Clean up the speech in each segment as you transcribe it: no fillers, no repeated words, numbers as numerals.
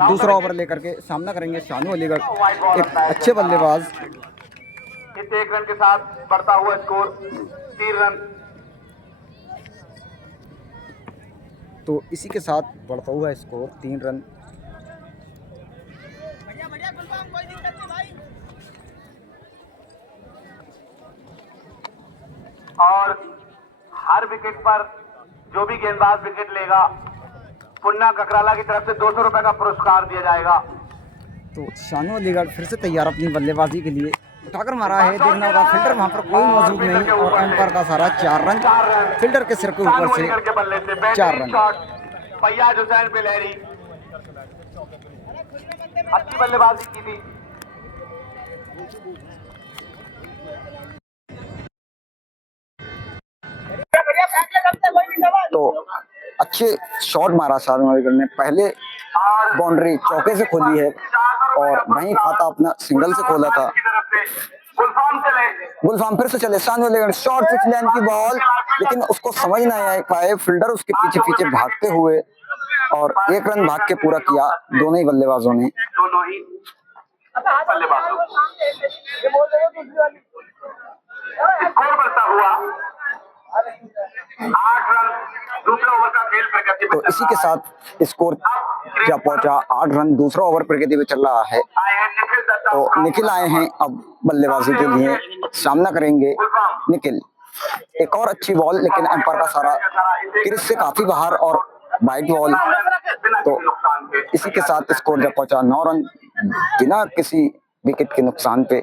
दूसरा ओवर लेकर के सामना करेंगे शानू अलीगढ़, एक अच्छे बल्लेबाज। इस 1 रन के साथ बढ़ता हुआ स्कोर 3 रन। तो इसी के साथ बढ़ता हुआ स्कोर 3 रन। और हर विकेट पर जो भी गेंदबाज विकेट लेगा, पुन्ना ककराला की तरफ से 200 रुपए का पुरस्कार दिया जाएगा। तो शानू अलीगढ़ फिर से तैयार अपनी बल्लेबाजी के लिए, उठाकर मारा है, देखना होगा फील्डर वहां पर कोई मौजूद नहीं और एम्पायर का सारा 4 रन। फील्डर के सिर के ऊपर से 4 रन। फैयाज हुसैन बिलहरी अच्छी बल्लेबाजी की थी। तो अच्छे शॉट मारा शानू अलीगढ़ ने, पहले बाउंड्री चौके से खोली है और वहीं खाता अपना सिंगल से खोला था। गुलफाम फिर से चले, Shanu Aligarh short pitch line की बॉल, लेकिन उसको समझ नहीं आ पाए, फील्डर उसके पीछे पीछे भागते हुए और 1 रन भाग के पूरा किया दोनों ही बल्लेबाजों ने। तो इसी के साथ स्कोर क्या पहुंचा 8 रन। दूसरा ओवर प्रगति में चल रहा है। तो निखिल आए हैं अब बल्लेबाजी के लिए, सामना करेंगे निखिल। एक और अच्छी बॉल, लेकिन एम्पायर का सारा क्रीज से काफी बाहर और वाइड बॉल। तो इसी के साथ स्कोर जब पहुंचा 9 रन बिना किसी विकेट के नुकसान पे।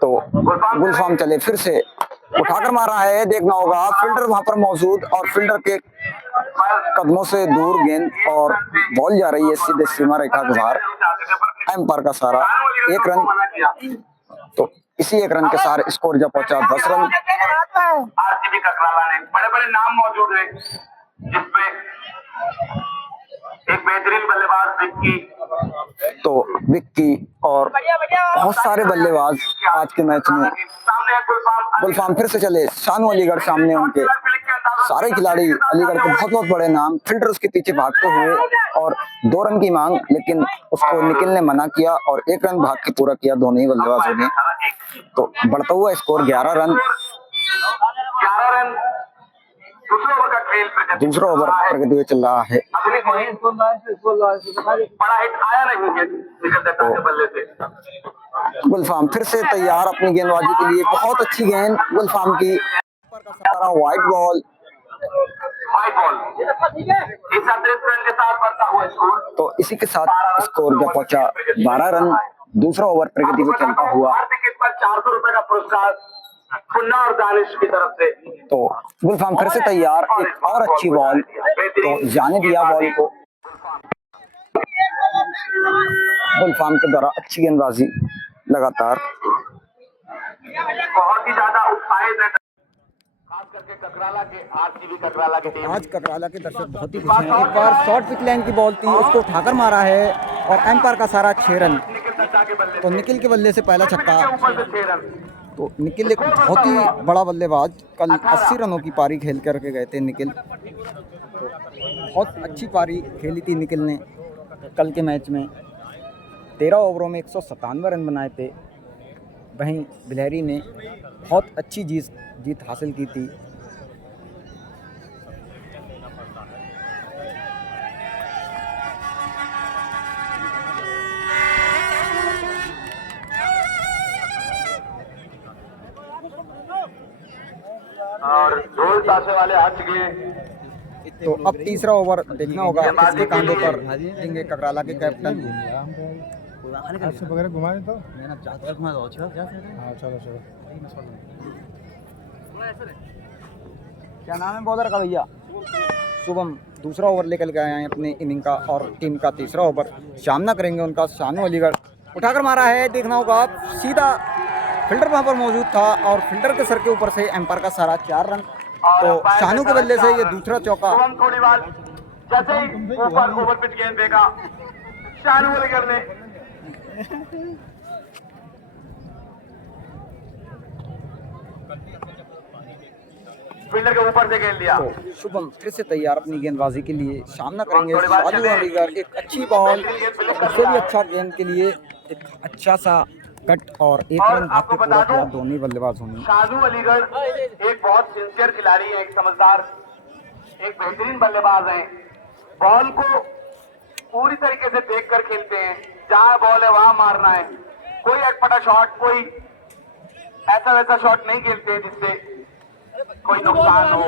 तो गुलफाम चले, फिर से उठाकर मारा है, देखना होगा फील्डर वहां पर मौजूद और फील्डर के कदमों से दूर गेंद और बॉल जा रही है सीधे सीमा रेखा के बाहर। एम्पायर का सारा 1 रन। तो इसी 1 रन के साथ स्कोर जब पहुंचा 10 रन। आरसीबी ककराला ने बड़े बड़े नाम मौजूद हैं, जिसमें एक बेहतरीन बल्लेबाज विक्की, तो विक्की और बहुत सारे बल्लेबाज आज के मैच में। गुलफाम फिर से चले, शानू अलीगढ़ सामने, उनके सारे खिलाड़ी अलीगढ़ के बहुत बहुत बड़े नाम। फील्डर उसके पीछे भागते हुए और 2 रन की मांग, लेकिन उसको निखिल ने मना किया और 1 रन भाग के पूरा किया दोनों ही बल्लेबाजों ने। तो बढ़ता हुआ स्कोर 11 रन। दूसरा ओवर प्रगति में चल रहा है। गुलफाम फिर से तैयार अपनी गेंदबाजी के लिए, बहुत अच्छी गेंद गुलफाम की, वाइड बॉल। तो इसी के साथ स्कोर जब पहुंचा 12 रन। दूसरा ओवर प्रगति में चलता हुआ 400 रुपए का पुरस्कार पुन्ना और दानिश की तरफ से। तो गुलफाम फिर से तैयार, एक और अच्छी बॉल, तो जाने दिया बॉल को। गुलफाम के द्वारा अच्छी गेंदबाजी लगातार। बहुत ही ज्यादा उत्साहित है, खास करके ककराला के, आरसीबी ककराला की टीम। आज ककराला के दर्शक बहुत ही खुश हैं। एक बार शॉर्ट पिच लाइन की बॉल थी, उसको उठाकर मारा है और एम्पायर का सारा 6 रन। तो निखिल के बल्ले से पहला छक्का। तो निखिल एक बहुत ही बड़ा बल्लेबाज, कल 80 रनों की पारी खेल करके गए थे निखिल। तो बहुत अच्छी पारी खेली थी निखिल ने कल के मैच में। 13 ओवरों में 197 रन बनाए थे। वहीं बिलहरी ने बहुत अच्छी जीत हासिल की थी। और ढोल ताशे वाले हट गए। तो अब तीसरा ओवर देखना होगा किसके कांधों पर देंगे ककराला के कैप्टन। वगैरह घुमा तो चलो चलो। क्या नाम है बॉलर का भैया? शुभम दूसरा ओवर लेकर के आए हैं अपने इनिंग का और टीम का तीसरा ओवर। सामना करेंगे उनका शानू अलीगढ़। उठाकर मारा है, देखना होगा सीधा फील्डर वहां पर मौजूद था और फील्डर के सर के ऊपर से एम्पायर का सारा 4 रन। तो शानू के बल्ले से ये दूसरा चौका। जैसे ही ऊपर ओवर पिच गेंद देगा शानू अलीगढ़ ने। फील्डर के ऊपर से गेंद लिया। तो शुभम फिर से तैयार अपनी गेंदबाजी के लिए, सामना करेंगे शानू अलीगढ़। एक अच्छी बॉल, उससे भी अच्छा गेंद के लिए एक अच्छा सा कट और एक रन भाग के पूरा किया दोनों बल्लेबाजों ने। शानू अलीगढ़ एक बहुत सिंसियर खिलाड़ी है, एक समझदार, एक बेहतरीन बल्लेबाज हैं। बॉल को पूरी तरीके से देखकर खेलते हैं, जहां बॉल है वहां मारना है। कोई अटपटा शॉट, कोई ऐसा वैसा शॉट नहीं खेलते हैं जिससे कोई नुकसान हो।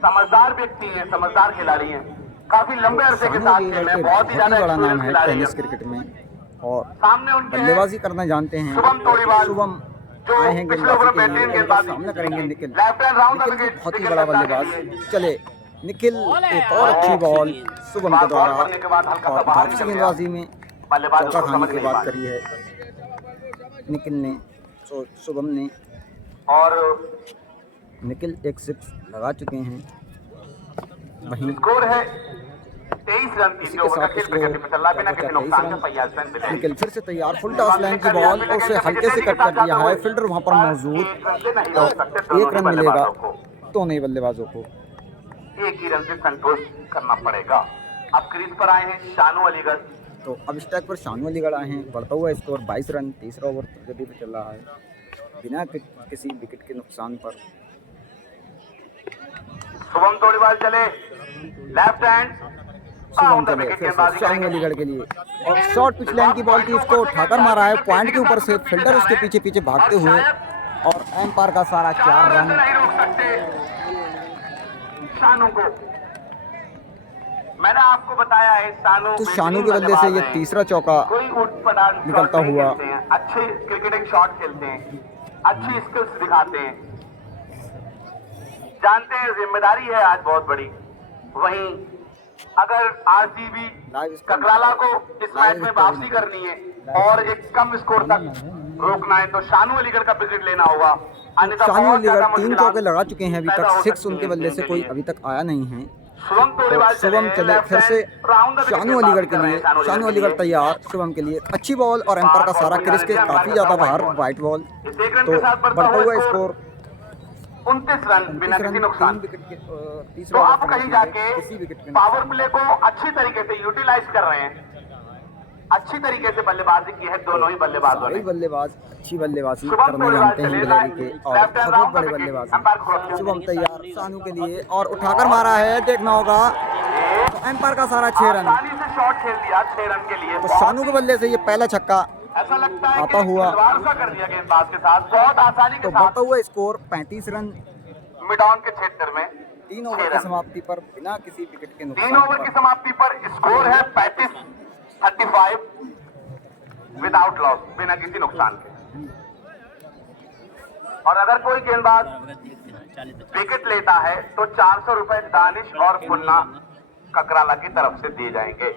समझदार व्यक्ति हैं, समझदार खिलाड़ी हैं, काफी लंबे अरसे के साथ खेले हैं, बहुत ही ज्यादा बड़ा नाम एक्सपीरियंस है खिलाड़ी टेनिस हैं। क्रिकेट में और सामने उनके बल्लेबाजी करना जानते हैं। शुभम तोड़ीवाल, शुभम जो आए हैं पिछले ओवर गेंदबाजी के बेहतरीन लिए, गेंदबाजी, सामना करेंगे Nikhil. Left hand round the Nikhil भी विकेट, बहुत ही विकेट बड़ा रफ्तार के बल्लेबाज। लिए। चले निखिल, एक और अच्छी बॉल शुभम के द्वारा बॉल करने के बाद हल्का सा और बाहर वापसी निकल गया। गेंदबाजी में बल्लेबाज चौका उसको खाने समझ की नहीं बात पाया। करी है निखिल ने। तो शुभम ने और निखिल एक 6 लगा चुके हैं। वहीं स्कोर है 23 रन। इसी तीसरे के ओवर का साथ खेल इसको प्रगति पे चल रहा है, बिना किसी 23 नुकसान के। रन। फैयाज हुसैन बिलारी। निखिल फिर से तैयार, फुल टॉस लाइन की बॉल और उसे हल्के से कट कर दिया है। फील्डर वहां पर मौजूद, तो 1 रन मिलेगा दोनों बल्लेबाजों को। एक ही रन से संतुष्ट करना पड़ेगा। अब क्रीज पर आए हैं शानू अलीगढ़। तो अब स्ट्राइक पर शानू अलीगढ़ आए हैं। बढ़ता हुआ स्कोर 22 रन, तीसरा ओवर प्रगति पे चल रहा है बिना किसी विकेट के नुकसान पर। शुभम तोड़ीवाल चले, लेफ्ट हैंड शुभम चले फिर से शानू अलीगढ़ के लिए और शॉर्ट पिच लाइन की बॉल थी, उसको उठाकर मारा है पॉइंट के ऊपर से। फील्डर उसके पीछे पीछे भागते हुए और एम्पायर का सारा 4 रन। नहीं रोक सकते शानू को। मैंने आपको बताया है शानू, तो शानू के बल्ले से ये तीसरा चौका कोई उठ पटांग निकलता हुआ। अच्छे क्रिकेटिंग शॉट खेलते हैं, अच्छी स्किल्स दिखाते हैं, जानते हैं जिम्मेदारी है आज बहुत बड़ी। वहीं अगर आरसीबी ककराला को इस मैच में वापसी करनी है और एक कम स्कोर तक रोकना है तो शानू अलीगढ़ का विकेट लेना होगा, अन्यथा शानू बहुत ज्यादा अलीगढ़ 3 मुश्किलात चौके लगा चुके हैं अभी पैदा तक। हो 6 सकती उनके हैं बल्ले से उनके कोई लिए। अभी तक आया नहीं है। शुभम तोड़ीवाल शुभम चले फिर से शानू अलीगढ़ के लिए। शानू अलीगढ़ तैयार शुभम के लिए। अच्छी बॉल और एम्पायर का सारा क्रिस के काफी ज्यादा बाहर, वाइट बॉल। तो बढ़ता हुआ स्कोर 29 रन बिना 29 किसी रन, नुकसान। 3 विकेट के तो तीसरा आप ओवर कहीं किसी जाके विकेट के पावर प्ले को अच्छी तरीके से यूटिलाइज कर रहे हैं, अच्छी तरीके से बल्लेबाजी की है दोनों ही बल्लेबाजों सारे ने। बल्लेबाज अच्छी बल्लेबाजी शुभम करना तोड़ीवाल जानते हैं चले, बिलारी के और लेफ्ट हैंड बहुत राउंड बड़े द विकेट, बल्लेबाज एम्पायर हैं। क्रॉस। शुभम तैयार शानू के लिए और उठाकर मारा है, देखना होगा। तो एम्पायर का सारा 6 रन। आसानी से शॉट खेल दिया 6 रन के लिए। तो शानू के बल्ले से ये पहला छक्का ऐसा लगता है आता कि हुआ। खिलवाड़ सा कर दिया गेंदबाज के साथ, बहुत आसानी के तो साथ। बढ़ता हुआ स्कोर 35 रन। मिड ऑन के क्षेत्र में 3 ओवर की समाप्ति पर बिना किसी विकेट के 3 नुकसान ओवर की पर समाप्ति पर स्कोर है 35 विदाउट लॉस, बिना किसी नुकसान के। और अगर कोई गेंदबाज विकेट लेता है तो 400 रुपए दानिश और पुन्ना ककराला की तरफ से दिए जाएंगे।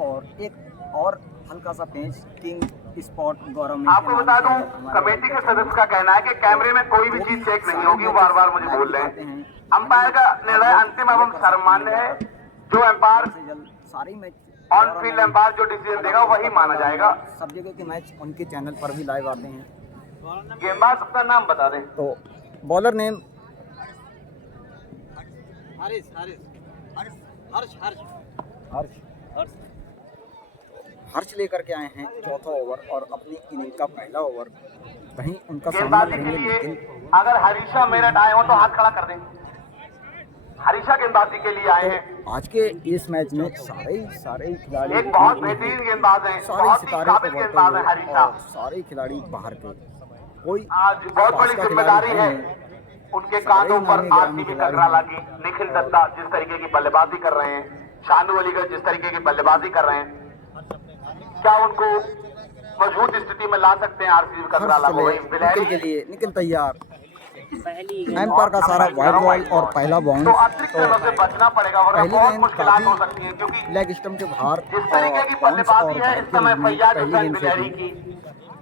और एक और हल्का सा पेंच किंग स्पॉट गौरव आपको बता दूं, कमेटी के सदस्य का कहना है कि कैमरे में कोई भी चीज चेक नहीं होगी, बार बार मुझे बोल रहे हैं। अंपायर का निर्णय अंतिम एवं सर्वमान्य है। जो अंपायर सारे मैच ऑन फील्ड अंपायर जो डिसीजन देगा वही माना जाएगा। सब जगह के मैच उनके चैनल पर भी लाइव आते हैं। गेंदबाज अपना नाम बता दें। तो बॉलर नेम हर्ष लेकर के आए हैं चौथा ओवर और अपनी इनिंग का पहला ओवर। वहीं उनका सामना गेंदबाजी के करेंगे लिए लेकिन अगर हरीशा मेरठ आए हो तो हाथ खड़ा कर दें। हरीशा गेंदबाजी के लिए आए हैं। आज के इस मैच में सारे खिलाड़ी एक बहुत बेहतरीन गेंदबाज है, सारे बहुत ही सितारे काबिल को गेंदबाज है बढ़ते हरीशा। हुए और सारे खिलाड़ी बाहर के। कोई आज बहुत पास बड़ी का जिम्मेदारी खिलाड़ी है नहीं। उनके सारे कांधों पर। नामी गिरामी आरसीबी खिलाड़ी ककराला हैं। की निखिल दत्ता जिस तरीके की बल्लेबाजी कर रहे हैं, शानू अलीगढ़ जिस तरीके की बल्लेबाजी कर रहे हैं, क्या उनको मजबूत स्थिति में ला सकते हैं आरसीबी ककराला को? वहीं बिलारी निखिल के लिए निखिल तैयार। एम्पायर का सारा वाइड बॉल और पहला बाउंस। तो अतिरिक्त रनों से बचना पड़ेगा वरना पहली बहुत गेंद मुश्किलात हो काफी सकती है, क्योंकि लेग स्टंप के बाहर जिस तरीके की बाउंस बल्लेबाजी और है इस समय पहली फैयाज हुसैन गेंद से बिलारी थी। की,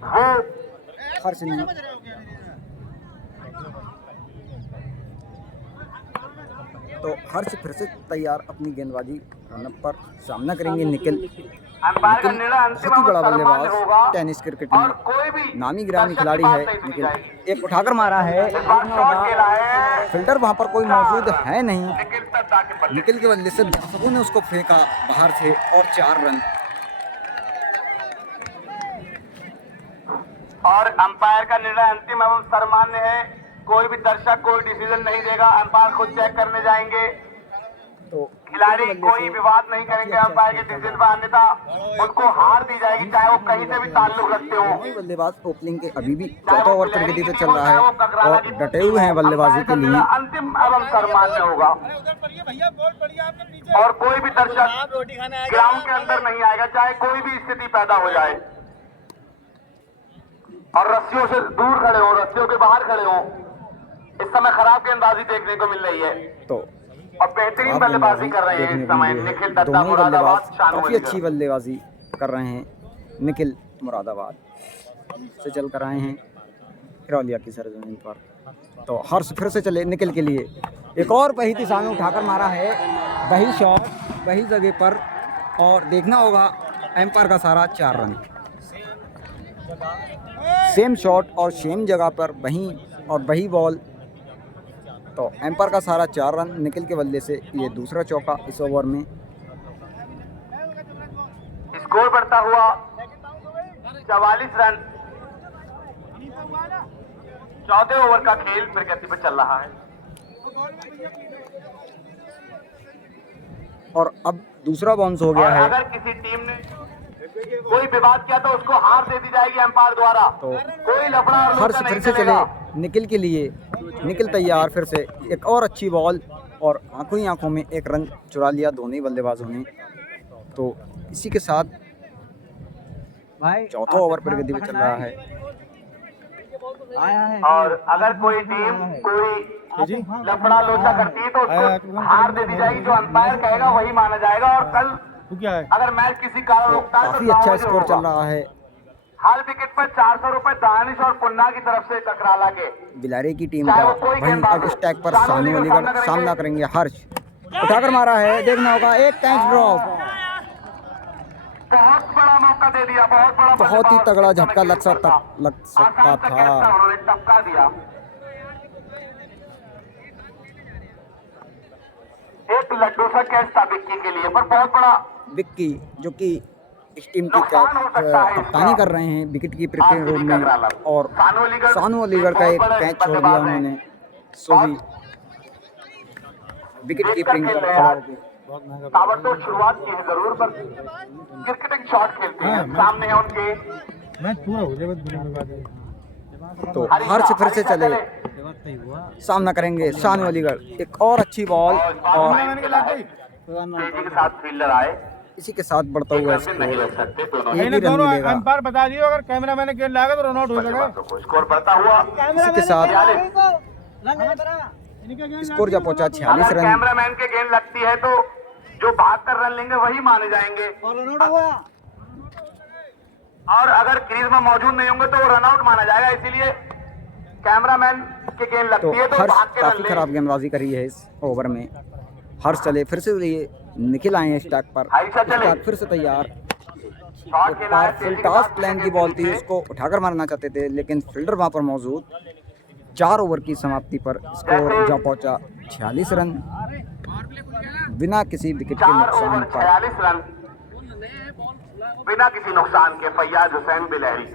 वो हर्ष ने तो हर्ष फिर से तैयार अपनी गेंदबाजी रनअप पर सामना करेंगे निखिल। अंपायर का निखिल निर्णय अंतिम बहुत ही बड़ा और सर्वमान्य बल्लेबाज होगा टेनिस क्रिकेट और में कोई भी नामी गिरामी दर्शक खिलाड़ी की बात है नहीं सुनी निखिल। जाएगी। एक उठाकर मारा है, इस बार शॉट खेला है, फील्डर वहां पर कोई मौजूद है नहीं। निखिल सद्दा के बल्ले निखिल के बल्ले से दर्शकों ने उसको फेंका बाहर से और 4 रन। और अंपायर का निर्णय अंतिम एवं सर्वमान्य है। कोई भी दर्शक कोई डिसीजन नहीं देगा, अंपायर खुद चेक करने जाएंगे। तो खिलाड़ी कोई विवाद नहीं करेंगे अंपायर के डिसीजन पर, अन्यथा उनको हार दी जाएगी, चाहे वो कहीं से भी ताल्लुक रखते हो। बल्लेबाज ओपनिंग के अभी भी चौथा ओवर प्रगति पे चल रहा है और डटे हुए हैं बल्लेबाजी के लिए। अंतिम एवं सर्वमान्य होगा और कोई भी दर्शक ग्राउंड के अंदर नहीं आएगा, चाहे कोई भी स्थिति पैदा हो जाए। और रस्सियों से दूर खड़े हो, रस्सियों के बाहर खड़े हो। इस समय खराब गेंदबाजी देखने को मिल रही है तो और बेहतरीन बल्लेबाजी कर रहे हैं इस समय निखिल दत्ता दोनों मुरादाबाद। बल्लेबाज काफी अच्छी बल्लेबाजी कर रहे हैं। निखिल मुरादाबाद से चल कर आए हैं हिरौलिया की सरजमीन पर। तो हर्ष फिर से चले निखिल के लिए, एक और वही दिशा में उठाकर मारा है, वही शॉट वही जगह पर, और देखना होगा एम्पायर का सारा 4 रन। सेम शॉट और सेम जगह पर वहीं और वही बॉल। तो एम्पायर का सारा 4 रन निखिल के बल्ले से, ये दूसरा चौका इस ओवर में। स्कोर बढ़ता हुआ 44 रन। चौथे ओवर का खेल प्रगति पर चल रहा है और अब दूसरा बाउंस हो गया और है। अगर किसी टीम ने कोई विवाद किया तो उसको हार दे दी जाएगी अंपायर द्वारा। तो कोई लफड़ा और हर्ष लोचा फिर नहीं से चलेगा। चले निखिल के लिए, निखिल तैयार फिर से, एक और अच्छी बॉल और आंखों ही आंखों में एक रन चुरा लिया दोनों ही बल्लेबाजों ने। तो इसी के साथ चौथा ओवर प्रगति पे चल रहा है। और अगर कोई टीम कोई लफड़ा लोचा करती है तो उसको हार दे दी जाएगी, जो अंपायर कहेगा वही माना जाएगा। और कल अगर मैच किसी कारण रुकता है तो काफी अच्छा 9 बजे स्कोर होगा। चल रहा है। हर विकेट पर 400 रुपए दानिश और पुन्ना की तरफ से टकराला के। बिलारी की टीम का वहीं अब स्टैक पर सानू अलीगढ़ सामना करेंगे। हर्ष उठाकर मारा है, देखना होगा एक कैच ड्रॉप। बहुत बड़ा मौका दे दिया, बहुत ही तगड़ा झटका लग सकता आसान सा कैच था, उन्होंने टपका दिया। एक लड्डू सा कैच था विक्की के लिए, पर बहुत बड़ा विक्की जो कि इस टीम की कप्तानी कर रहे हैं विकेट कीपर के रूप में, और सानू अलीगढ़ का एक कैच छोड़ दिया उन्होंने। सो भी विकेट कीपिंग ताबड़तोड़ शुरुआत की है जरूर, पर क्रिकेटिंग शॉट खेलते हैं। सामने है उनके मैच पूरा हो जाए। तो हर्ष फिर से चले, सामना करेंगे सानू अलीगढ़। एक और अच्छी बॉल और तेजी के साथ फील्डर आए, इसी के साथ बढ़ता हुआ स्कोर नहीं रोक सकते दोनों। एक ही रन मिलेगा। अंपायर बता दियो, अगर कैमरा मैंने गेंद लाएगा तो रन आउट हो जाएगा। स्कोर बढ़ता हुआ इसी के साथ स्कोर जब पहुंचा 46 अगर रन। कैमरामैन के गेंद लगती है तो जो 72 रन लेंगे वही माने जाएंगे, और अगर क्रीज में मौजूद नहीं होंगे तो वो रन आउट माना जाएगा। इसीलिए कैमरामैन के गेंद तो लगती है तो हर्ष भाग के काफी रन ले। खराब गेंदबाजी करी है इस ओवर में। हर्ष चले फिर से, ये निखिल आए हैं स्टैक पर। ऐसा चले। स्टैक फिर से तैयार, शॉट खेला है, फुल तेजी के टॉस साथ प्लान की बॉल थी, उसको उठाकर मारना चाहते थे लेकिन फील्डर वहां पर मौजूद। 4 ओवर की समाप्ति पर स्कोर जा पहुंचा 46 रन बिना किसी विकेट के 4 नुकसान ओवर पर। 46 रन बिना किसी नुकसान के फैयाज हुसैन बिलहरी।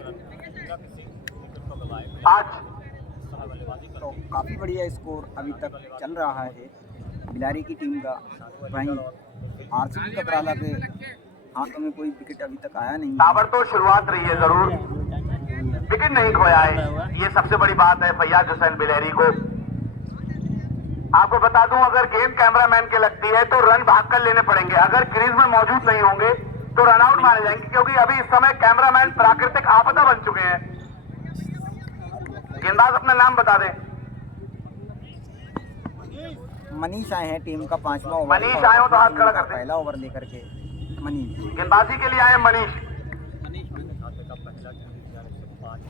आज तो काफ़ी बढ़िया स्कोर अभी तक चल रहा है बिलारी की टीम का। वहीं आरसीबी कतराला के हाथों में कोई विकेट अभी तक आया नहीं। ताबड़तोड़ शुरुआत रही है जरूर, विकेट नहीं खोया है, ये सबसे बड़ी बात है फैयाज हुसैन बिलहरी को। आपको बता दूं, अगर गेंद कैमरामैन के लगती है तो रन भागकर लेने पड़ेंगे। अगर क्रीज में मौजूद नहीं होंगे तो रन आउट माने जाएंगे, क्योंकि अभी इस समय कैमरामैन प्राकृतिक आपदा बन चुके हैं। गेंदबाज अपना नाम बता दें। मनीष आए हैं टीम का 5वां ओवर। मनीष आए हो तो हाथ खड़ा कर दें। पहला ओवर लेकर के मनीष, गेंदबाजी के लिए आए मनीष।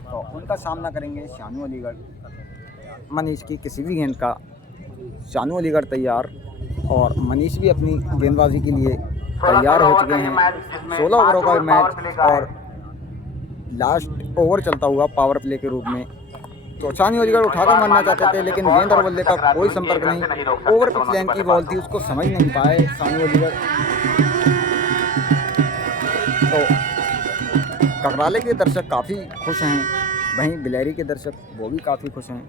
तो उनका सामना करेंगे शानू अलीगढ़। मनीष की किसी भी गेंद का, शानू अलीगढ़ तैयार। और मनीष भी अपनी गेंदबाजी के लिए तैयार हो चुके हैं। 16 ओवरों का मैच और लास्ट ओवर चलता हुआ पावर प्ले के रूप में। तो शानी अलीगढ़ उठाकर मारना चाहते थे, लेकिन गेंद और बल्ले का कोई संपर्क नहीं। ओवर पिच लाइन की बॉल थी, उसको समझ नहीं पाए शानी अलीगढ़। तो ककराले के दर्शक काफ़ी खुश हैं, वहीं बिलहरी के दर्शक वो भी काफ़ी खुश हैं।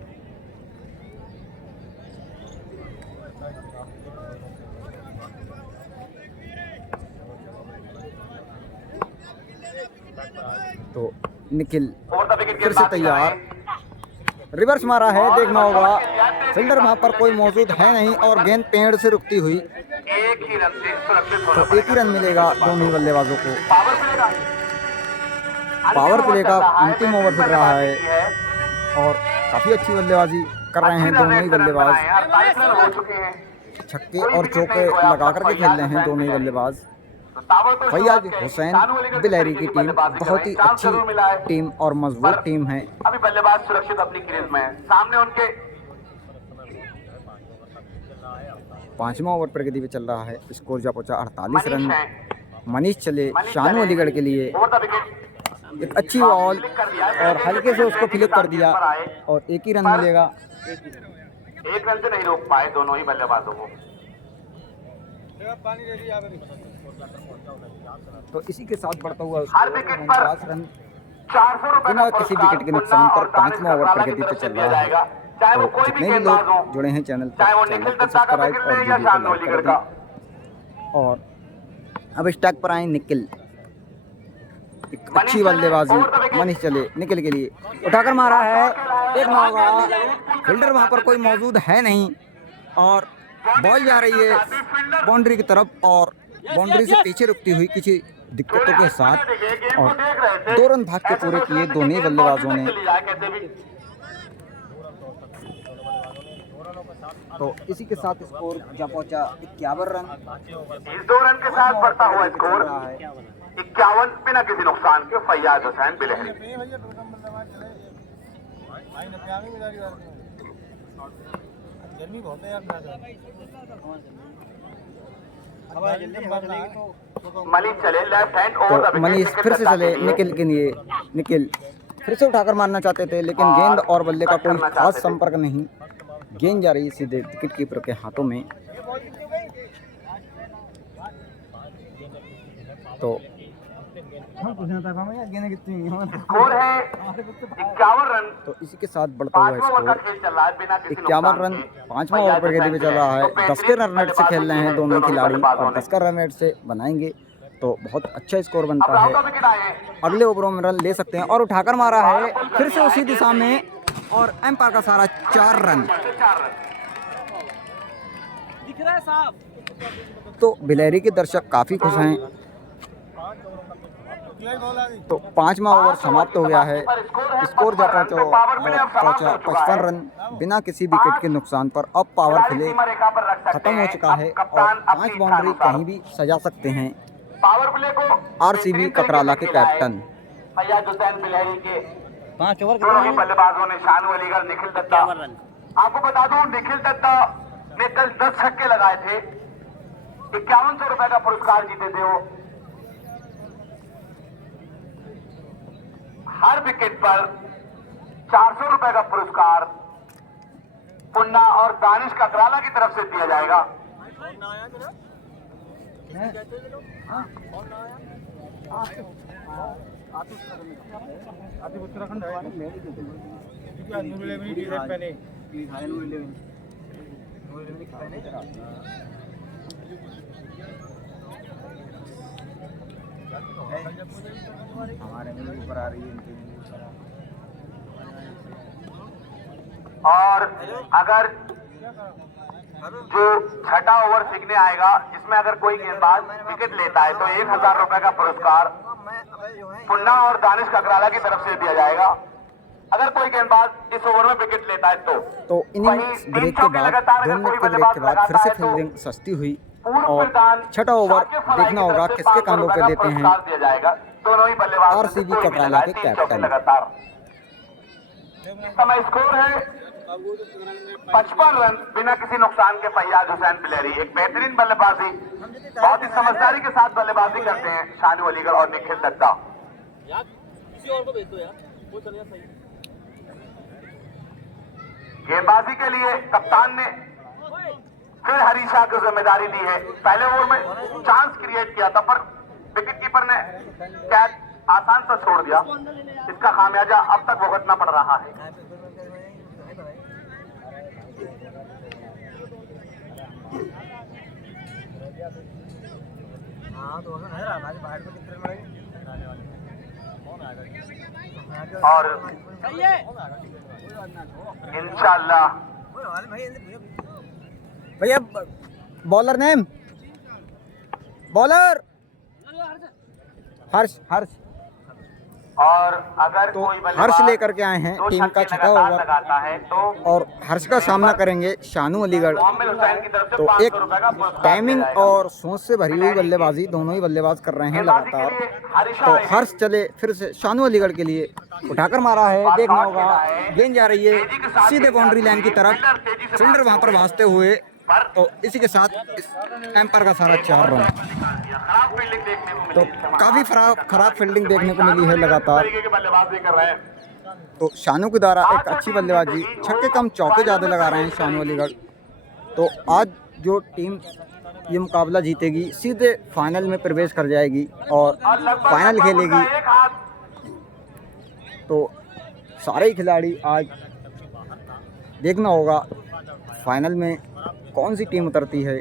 तो निखिल फिर से तैयार, रिवर्स मारा है, देखना होगा फील्डर वहां पर कोई मौजूद है नहीं और गेंद पेड़ से रुकती हुई। तो एक ही रन मिलेगा दोनों ही बल्लेबाजों को। पावर प्ले का अंतिम ओवर फिर रहा है और काफ़ी अच्छी बल्लेबाजी कर रहे हैं दोनों ही बल्लेबाज। छक्के और चौके लगा करके खेल रहे हैं दोनों ही बल्लेबाज। फैयाज हुसैन बिलहरी की टीम बहुत ही अच्छी टीम और मजबूत टीम है। अभी बल्लेबाज सुरक्षित अपनी क्रीज में है, सामने उनके 5वां ओवर प्रगति पे चल रहा है। स्कोर जा पहुंचा 48 रन। मनीष चले शानू अलीगढ़ के लिए, एक अच्छी बॉल और हल्के से उसको फ्लिप कर दिया और एक ही रन मिलेगा। एक रन से नहीं रोक पाए दोनों ही बल्लेबाजों को। तो इसी के साथ बढ़ता हुआ हर विकेट पर 49 रन 400 रुपए बिना किसी विकेट के नुकसान पर 5वां ओवर प्रगति पे चल रहा है। चाहे वो तो कोई भी जितने भी गेंदबाज हो, लोग जुड़े हैं चैनल चाहे वो पर, निखिल चैनल को दत्ता का सब्सक्राइब विकेट और ले या वीडियो को शानू लाइक अलीगढ़ कर का। दें। और अब स्टैक पर आए निखिल, एक अच्छी बल्लेबाजी मनीष चले निखिल के लिए, उठाकर मारा है, एक मौका, फील्डर वहां पर कोई मौजूद है नहीं और बॉल जा रही है बाउंड्री की तरफ और बाउंड्री से पीछे रुकती हुई किसी दिक्कतों के साथ। और 2 रन भाग के पूरे किए दोनों ही बल्लेबाजों ने। तो इसी के साथ स्कोर जा पहुंचा 51 रन। इस 2 रन के साथ बढ़ता हुआ स्कोर 51 बिना किसी नुकसान के फैयाज हुसैन बिलहरी। गर्मी बहुत है यार। मनीष चले लेफ्ट हैंड तो ओवर। मनीष फिर से चले निखिल के लिए, निखिल फिर से उठाकर मारना चाहते थे, लेकिन गेंद और बल्ले का कोई खास संपर्क नहीं। गेंद जा रही सीधे विकेट कीपर के हाथों में। तो स्कोर है 51 रन। तो इसी के साथ बढ़ता हुआ 5वां ओवर का स्कोर खेल चल रहा है बिना किसी 51 रन। 5वां ओवर प्रगति पे चल रहा है। 10 के रन रेट से खेल रहे हैं दोनों खिलाड़ी और 10 का रन रेट से बनाएंगे तो बहुत अच्छा स्कोर बनता है। विकेट आए हैं। अगले ओवरों में रन ले सकते हैं और उठाकर मारा है फिर से उसी दिशा में और एम्पायर का सारा 4 रन। दिख रहा है साहब। तो बिलहरी के दर्शक काफ़ी खुश हैं। तो 5वां ओवर समाप्त हो गया है। स्कोर जा पहुंचा 55 रन बिना किसी विकेट के नुकसान पर। अब पावर प्ले खत्म हो चुका है और 5 बाउंड्री कहीं भी सजा सकते हैं। पावर प्ले को आरसीबी ककराला के कैप्टन फैयाज हुसैन बिलहरी के 5 ओवर दोनों ही बल्लेबाजों ने शानू अलीगढ़ निखिल दत्ता। आपको बता दूं निखिल दत्ता ने कल 10 छक्के लगाए थे, 5100 रुपए का पुरस्कार जीते थे वो। हर विकेट पर 400 रुपए का पुरस्कार पुन्ना और दानिश ककराला की तरफ से दिया जाएगा। उत्तराखंड है। हमारे में ऊपर आ रही है। और अगर जो छठा ओवर सीखने आएगा जिसमें अगर कोई गेंदबाज विकेट लेता है तो 1000 रुपए का पुरस्कार पुन्ना और दानिश ककराला की तरफ से दिया जाएगा। अगर कोई गेंदबाज इस ओवर में विकेट लेता है तो इनिंग्स ब्रेक के बाद 2 मिनट के ब्रेक के बाद फिर से फील्डिंग सस्ती हुई और छठा ओवर देखना होगा किसके कांधों पे देते हैं दिया जाएगा। दोनों ही बल्लेबाज आरसीबी ककराला के कैप्टन। लगातार इस समय स्कोर है 55 रन बिना किसी नुकसान के फैयाज हुसैन बिलेरी। एक बेहतरीन बल्लेबाजी, बहुत ही समझदारी के साथ बल्लेबाजी करते हैं शानू अलीगढ़ और निखिल दत्ता। यार किसी और को भेज दो यार, वो चलेगा सही। गेंदबाजी के लिए कप्तान ने फिर हरीशा को जिम्मेदारी दी है। पहले ओवर में चांस क्रिएट किया था पर विकेट कीपर ने कैच आसान सा छोड़ दिया। इसका खामियाजा अब तक भुगतना पड़ रहा है। और इंशाल्लाह भैया बॉलर नेम, बॉलर हर्ष। और अगर तो कोई हर्ष लेकर के आए हैं दो टीम का छक्के छठा लगातार ओवर, लगाता है तो और हर्ष का सामना करेंगे शानू अलीगढ़। मोहम्मद हुसैन की तरफ से तो 500 एक रुपए का पुरस्कार टाइमिंग दिया जाएगा। और सोच से भरी हुई बल्लेबाजी, दोनों ही बल्लेबाज कर रहे हैं गेंदबाजी के लगातार। लिए हरीशा तो आए हैं। हर्ष चले फिर से शानू अलीगढ़ के लिए, उठाकर मारा है, देखना होगा गेंद जा रही है सीधे बाउंड्री लाइन की तरफ, फील्डर वहां पर भागते हुए। तो इसी के साथ इस एम्पायर का सारा 4 रन। खराब फील्डिंग देखने को तो मिली। काफी खराब फील्डिंग देखने को मिली है लगातार। तरीके की बल्लेबाजी कर रहे हैं। तो शानू के द्वारा एक अच्छी बल्लेबाजी, छक्के कम चौके ज़्यादा लगा रहे हैं शानू अलीगढ़। तो आज जो टीम ये मुकाबला जीतेगी सीधे फाइनल में प्रवेश कर जाएगी और फाइनल खेलेगी। एक हाथ तो सारे ही खिलाड़ी आज देखना होगा फाइनल में कौन सी टीम उतरती है।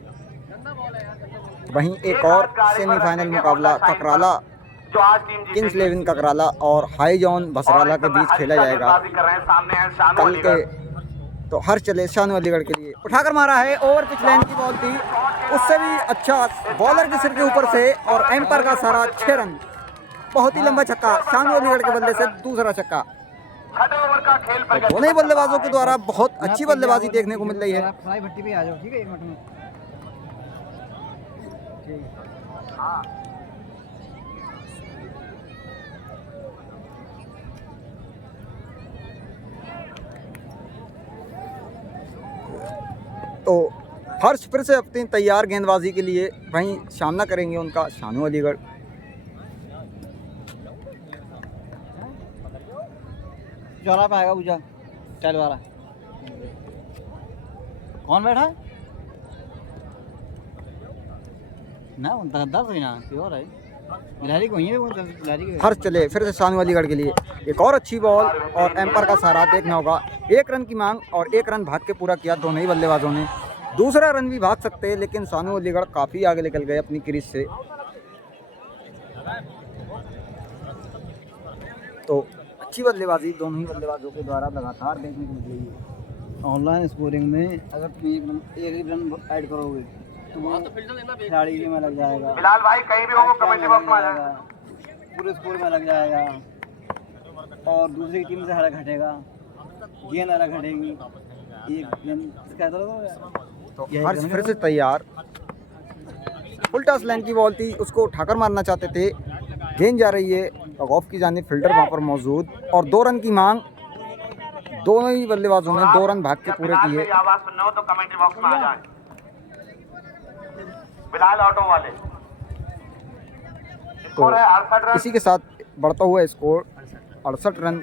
वहीं एक और सेमीफाइनल मुकाबला ककराला जो आज टीम किंग्स 11 ककराला और हाई जॉन भसराला के बीच खेला जाएगा कर रहे हैं। सामने है शानू कल के। अलीगढ़। तो हर चले शानू अलीगढ़ के लिए, उठाकर मारा है, ओवर पिच लाइन की बॉल थी, उससे भी अच्छा बॉलर के सिर के ऊपर से, और एम्पायर का सारा 6 रन। बहुत ही लंबा छक्का शानू अलीगढ़ के बल्ले से, दूसरा छक्का। छठे ओवर का खेल तो दोनों ही बल्लेबाजों के द्वारा बहुत अच्छी बल्लेबाजी देखने को मिल रही है। फ्राई भट्टी पे आ जाओ, ठीक है, 1 मिनट में। तो हर्ष फिर से अपनी तैयार गेंदबाजी के लिए वहीं सामना करेंगे उनका शानू अलीगढ़। चौरा पे आएगा पूजा चल वाला। कौन बैठा है ना, दस हुई ना प्योर है गिलहरी को, वहीं पे गिलहरी के। हर्ष चले फिर से शानू अलीगढ़ के लिए, एक और अच्छी बॉल और एम्पायर का सहारा देखना होगा। 1 रन की मांग और 1 रन भाग के पूरा किया दोनों ही बल्लेबाजों ने। दूसरा रन भी भाग सकते हैं लेकिन शानू अलीगढ़ काफ़ी आगे निकल गए अपनी क्रीज से। तो अच्छी बल्लेबाजी दोनों ही बल्लेबाजों के द्वारा लगातार देखने को मिल रही है। ऑनलाइन स्कोरिंग में अगर तुम एक रन ऐड करोगे तो वो खिलाड़ी में लग जाएगा, बिलाल भाई कहीं भी होंगे कमेंट बॉक्स में आ जाएगा। पूरे स्कोर में लग जाएगा, और दूसरी टीम से अलग हटेगा, गेंद अलग हटेगी। एक गेंद कहता रहो। तो हर्ष फिर से तैयार, उल्टा लाइन की बॉल थी, उसको उठाकर मारना चाहते थे, गेंद जा रही है ऑफ की जानिब, फील्डर वहां पर मौजूद, और 2 रन की मांग। दोनों ही बल्लेबाजों ने 2 रन भाग के पूरे किए। आवाज सुनना हो तो कमेंट बॉक्स में आ जाए। बिलाल ऑटो वाले। स्कोर है 68 रन। इसी के साथ बढ़ता हुआ स्कोर 68 रन।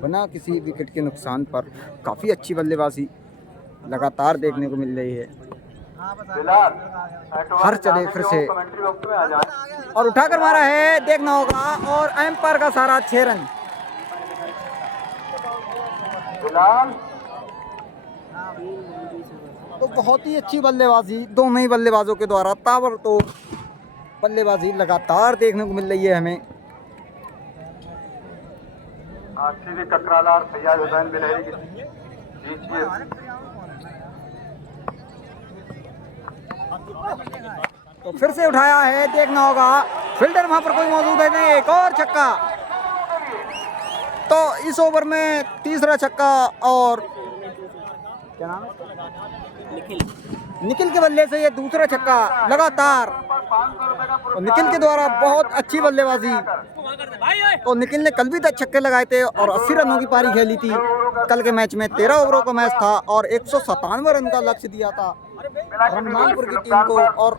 बिना किसी विकेट के नुकसान पर काफ़ी अच्छी बल्लेबाजी लगातार देखने को मिल रही है। बिलाल हर चले फिर से कमेंट्री बॉक्स में आ जाए। और उठाकर मारा है, देखना होगा, और एम्पायर का सारा 6 रन। बिलाल तो बहुत ही अच्छी बल्लेबाजी दोनों ही बल्लेबाजों के द्वारा, ताबड़तोड़ बल्लेबाजी लगातार देखने को मिल रही है हमें। सीधी ककराला और फैयाज हुसैन बिलहरी के बीच में। तो फिर से उठाया है, देखना होगा, फील्डर वहां पर कोई मौजूद है नहीं, एक और छक्का। तो इस ओवर में तीसरा छक्का और क्या नाम है? निखिल के बल्ले से ये दूसरा छक्का लगातार। और निखिल के द्वारा बहुत अच्छी बल्लेबाजी। तो निखिल ने कल भी 10 छक्के लगाए थे और 80 रनों की पारी खेली थी। कल के मैच में 13 ओवरों का मैच था और 197 रन का लक्ष्य दिया था रमजानपुर की टीम को। और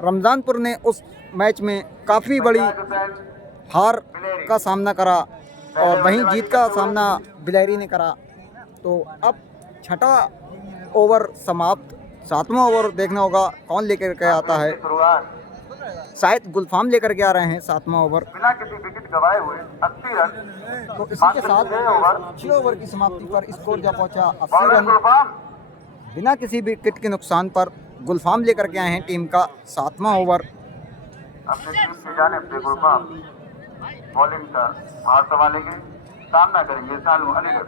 रमजानपुर ने उस मैच में काफ़ी बड़ी हार का सामना करा और वहीं जीत का सामना बिलहरी ने करा। तो अब छठा ओवर समाप्त, 7वां ओवर देखना होगा कौन लेकर के आता है। शायद गुलफाम लेकर के आ रहे हैं 7वां ओवर। बिना किसी विकेट गवाए हुए 80 रन। तो इसी के साथ 6 ओवर की समाप्ति पर स्कोर जा पहुंचा 80 रन। बिना किसी विकेट के नुकसान पर गुलफाम लेकर के आए हैं टीम का 7वां ओवर। अपनी टीम की जानिब से गुलफाम बॉलिंग का भार संभालेंगे, सामना करेंगे शानू अलीगढ़।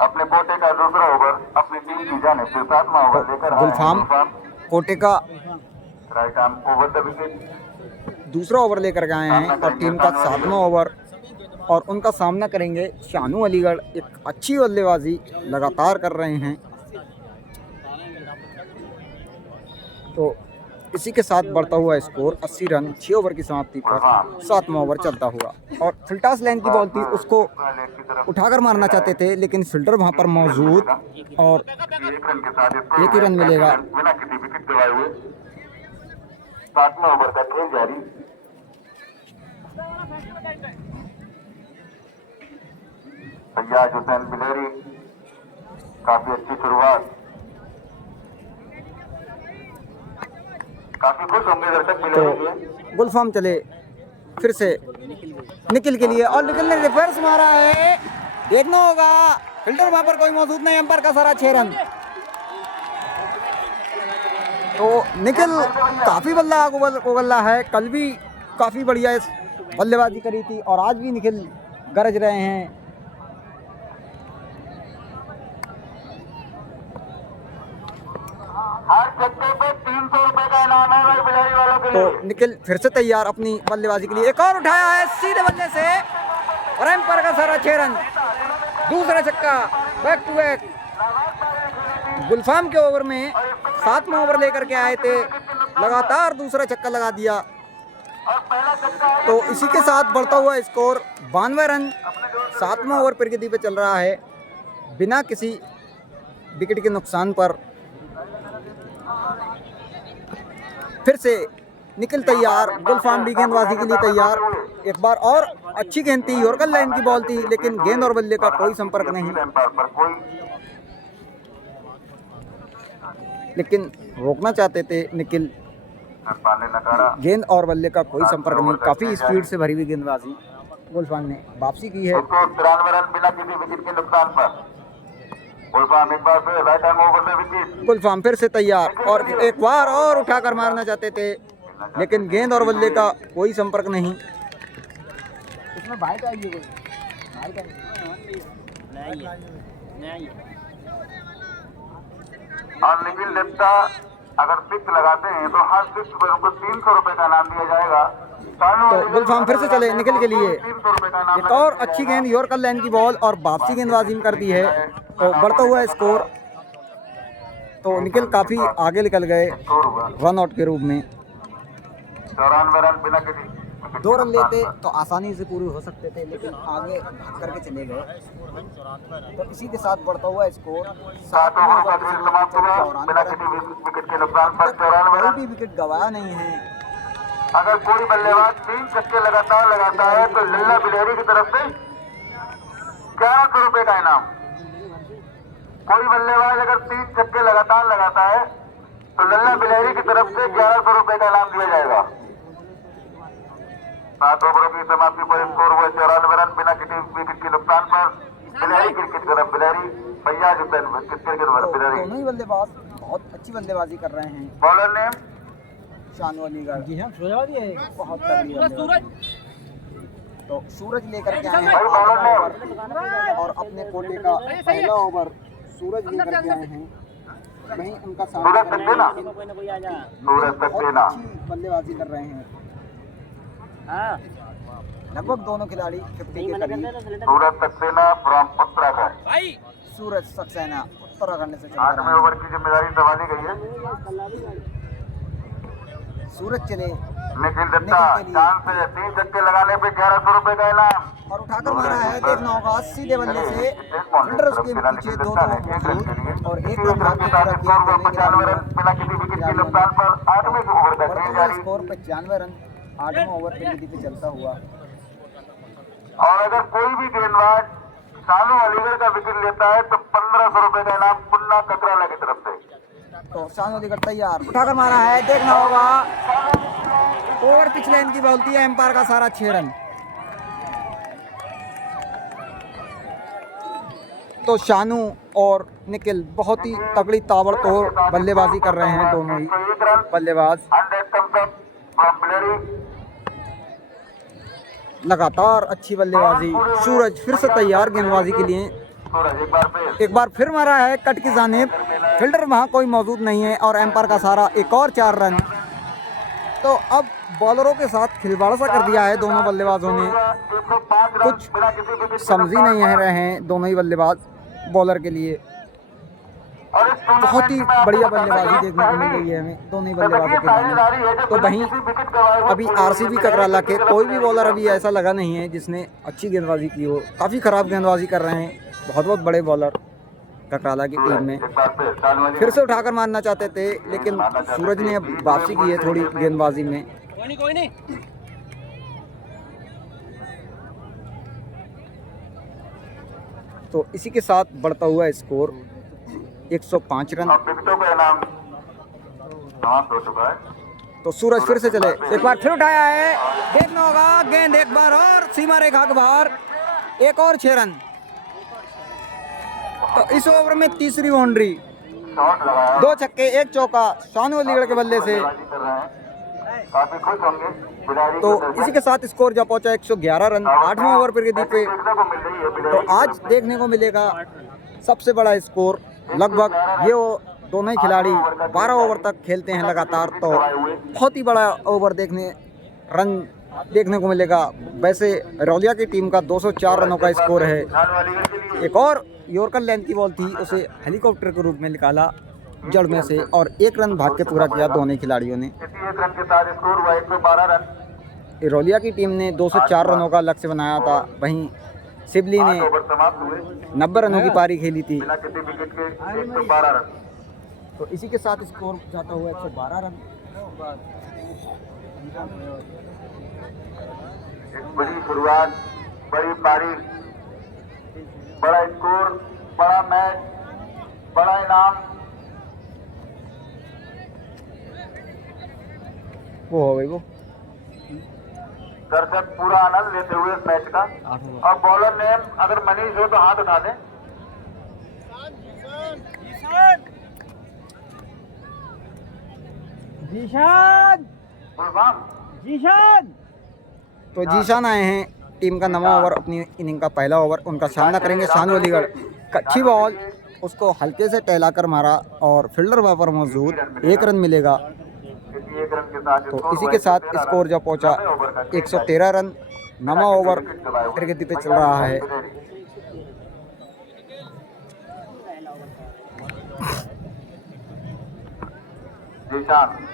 अपने कोटे का दूसरा ओवर अपनी टीम की जानिब से 7वां ओवर लेकर आए हैं गुलफाम कोटे का right arm over the wicket. दूसरा ओवर लेकर के आए हैं और टीम का 7वां ओवर। और उनका सामना करेंगे शानू अलीगढ़। एक अच्छी बल्लेबाजी लगातार कर रहे हैं। तो इसी के साथ बढ़ता हुआ स्कोर 80 रन 6 ओवर की समाप्ति पर 7वां ओवर चलता हुआ। और फुलटॉस लाइन की बॉल थी, उसको उठाकर मारना चाहते थे लेकिन फील्डर वहां पर मौजूद और एक ही रन मिलेगा। बिना किसी विकेट गवाए हुए 7वां ओवर का खेल जारी। फैयाज हुसैन बिलहरी, काफी अच्छी शुरुआत, काफी खुश होंगे दर्शक बिलहरी के। गुलफाम चले फिर से निखिल के लिए और निखिल ने रिवर्स मारा है। देखना होगा फील्डर वहां पर कोई मौजूद नहीं, अंपायर का सारा 6 रन। तो निखिल काफी बल्ला उगल्ला है। कल भी काफी बढ़िया इस बल्लेबाजी करी थी और आज भी निखिल गरज रहे हैं। हर छक्के पे 300 रुपए का इनाम है भाई बिलहरी वालों के लिए। तो निखिल फिर से तैयार अपनी बल्लेबाजी के लिए। एक और उठाया है सीधे बल्ले से और एम्पायर का सारा 6 रन। दूसरा छक्का बैक टू बैक। गुलफाम के ओवर में 7वां ओवर लेकर के आए थे, लगातार दूसरा छक्का लगा दिया। तो इसी के साथ बढ़ता हुआ स्कोर 92 रन 7वां ओवर प्रगति पे चल रहा है बिना किसी विकेट के नुकसान पर। फिर से निखिल तैयार, गुलफाम भी गेंदबाजी के लिए तैयार। एक बार और अच्छी गेंद थी, यॉर्कर लाइन की बॉल थी लेकिन गेंद और बल्ले का कोई संपर्क नहीं। लेकिन रोकना चाहते थे निखिल, गेंद और बल्ले का कोई संपर्क नहीं। काफी स्पीड से भरी हुई गेंदबाजी गुलफाम ने वापसी की है। 93 रन बिना किसी विकेट के नुकसान पर। गुलफाम एक बार फिर राइट आर्म ओवर में विकेट। गुलफाम फिर से तैयार और एक बार और उठाकर मारना चाहते थे लेकिन गेंद और बल्ले का कोई संपर्क नहीं। इसमें बाइट आएगी कोई और निखिल देवता अगर सिक्स लगाते हैं तो हर सिक्स पर उनको 300 रुपए का इनाम दिया जाएगा। तो गुलफाम फिर से चले निखिल के लिए। एक और अच्छी गेंद यॉर्कर लाइन की बॉल और वापसी गेंदबाजी में कर दी है। तो बढ़ता हुआ स्कोर। तो निखिल काफी आगे निकल गए रन आउट के रूप में। 94 रन बिना किसी 2 रन लेते तो आसानी से पूरे हो सकते थे लेकिन आगे भाग करके चले गए। तो इसी के साथ बढ़ता हुआ स्कोर 7 ओवर का खेल समाप्त हुआ बिना किसी विकेट के नुकसान पर। 94 कोई रन। भी विकेट गवाया नहीं है। अगर कोई बल्लेबाज 3 छक्के लगातार लगाता है तो लल्ला बिलहरी की तरफ से 1100 रुपए का इनाम। कोई बल्लेबाज अगर 3 छक्के लगातार लगाता है तो लल्ला बिलहरी की तरफ से 1100 रुपए का इनाम दिया जाएगा। 7 ओवरों की समाप्ति पर स्कोर हुआ 94 रन बिना किसी विकेट के नुकसान पर। Bilhari cricket club Bilhari, Faiyaz Hussain cricket club Bilhari. दोनों ही बल्लेबाज बहुत अच्छी बल्लेबाजी कर रहे हैं। बॉलर नेम शानू अलीगढ़ जी हाँ, सूरज है बहुत तगड़ी बल्लेबाजी। तो सूरज लेकर के आए हैं भाई बॉलर आखिरी नेम ओवर और अपने कोटे का पहला ओवर सूरज लेकर के आए हैं। वहीं उनका सूरज सामना सक्सेना, सूरज बहुत सक्सेना। अच्छी बल्लेबाजी कर रहे हैं। लगभग दोनों खिलाड़ी 50 के करीब। सूरज सक्सेना फ्रॉम उत्तराखंड। सूरज सक्सेना उत्तराखंड से चल 8वें रहा ओवर की जिम्मेदारी संभाली गई है। है। सूरज चले निखिल दत्ता चांस है, 3 छक्के लगाने पे 1100 रुपए का इनाम और उठाकर मारा है। देखना होगा सीधे बल्ले से फील्डर उसके पीछे 2 मौजूद और एक रन भाग के पूरा किया दोनों खिलाड़ियों ने। बिना किसी विकेट की नुकसान पर 8वें ओवर का खेल वर्तमान जारी। स्कोर 95 रन 8वें ओवर की गति पे चलता हुआ। और अगर कोई भी गेंदबाज शानू अलीगढ़ का विकेट लेता है तो 1500 रुपए का इनाम पुन्ना ककराला की तरफ से। तो शानू अलीगढ़ तैयार, उठाकर मारा है। देखना होगा ओवर पिच लाइन की बोलती है, एम्पायर का सारा 6 रन। तो शानू और निखिल बहुत ही तगड़ी ताबड़तोड़ बल्लेबाजी कर रहे हैं दोनों ही तो 1 रन बल्लेबाज। 100 thumbs up from Blairi। लगातार अच्छी बल्लेबाजी। सूरज फिर से तैयार गेंदबाजी के लिए। सूरज एक बार फिर मारा है कट की जानिब, फील्डर वहां कोई मौजूद नहीं है और एम्पायर का सारा एक और 4 रन। तो अब बॉलरों के साथ खिलवाड़ सा कर दिया है दोनों बल्लेबाजों ने। कुछ समझ ही नहीं रहे हैं दोनों ही बल्लेबाज बॉलर के लिए। बहुत ही बढ़िया बल्लेबाजी देखने को मिल रही है हमें दोनों ही बल्लेबाजों के सामने। तो वहीं अभी आरसीबी ककराला के कोई भी बॉलर अभी ऐसा लगा नहीं है जिसने अच्छी गेंदबाजी की हो। काफ़ी खराब गेंदबाजी कर रहे हैं बहुत बड़े बॉलर ककराला की टीम में। फिर से उठाकर मारना चाहते थे लेकिन सूरज ने अब वापसी की है थोड़ी गेंदबाजी में। कोई नहीं। तो इसी के साथ बढ़ता हुआ स्कोर 105 रन। विकेटों का इनाम समाप्त हो चुका है। तो सूरज फिर से चले, एक बार फिर उठाया है। देखना होगा गेंद एक बार और सीमा रेखा के बाहर, एक और 6 रन। तो इस ओवर में तीसरी बाउंड्री, शॉट लगाया 2 छक्के 1 चौका शानू अलीगढ़ के बल्ले से। कर रहे हैं, काफी खुश होंगे खिलाड़ी तो इसी के साथ स्कोर जा पहुंचा 111 रन 8वें ओवर पर गति पे। देखने को मिल रही है। तो आज देखने को मिलेगा सबसे बड़ा स्कोर। लगभग ये दोनों ही खिलाड़ी 12 ओवर तक खेलते हैं लगातार। तो बहुत ही बड़ा ओवर रन देखने को मिलेगा। वैसे रौलिया की टीम का 204 रनों का स्कोर है। एक और यॉर्कर लेंथ की बॉल थी, उसे हेलीकॉप्टर के रूप में निकाला जड़ में से और 1 रन भाग के पूरा किया दोनों ही खिलाड़ियों ने। 1 रन के साथ स्कोर हुआ 112 रन। रौलिया की टीम ने 204 रनों का लक्ष्य बनाया था, वहीं सिबली ने 8 ओवर समाप्त हुए 90 रनों की पारी खेली थी। बिना किसी विकेट के 112 रन। तो इसी के साथ स्कोर जाता हुआ 112 रन। एक बड़ी शुरुआत, बड़ी पारी, बड़ा स्कोर, बड़ा मैच, बड़ा इनाम। वो हो गई वो दर्शक पूरा आनंद लेते हुए इस मैच का। और बॉलर नेम अगर मनीष हो तो हाथ उठा दें। जीशान गुलफाम जीशान तो जीशान आए हैं, टीम का 9वां ओवर, अपनी इनिंग का पहला ओवर उनका सामना करेंगे शानू अलीगढ़। अच्छी बॉल, उसको हल्के से टहलाकर मारा और फील्डर वहां पर मौजूद, 1 रन मिलेगा। 1 रन के साथ तो इसी के साथ स्कोर जब पहुंचा 113 रन। 9वां ओवर प्रगति पे चल रहा है।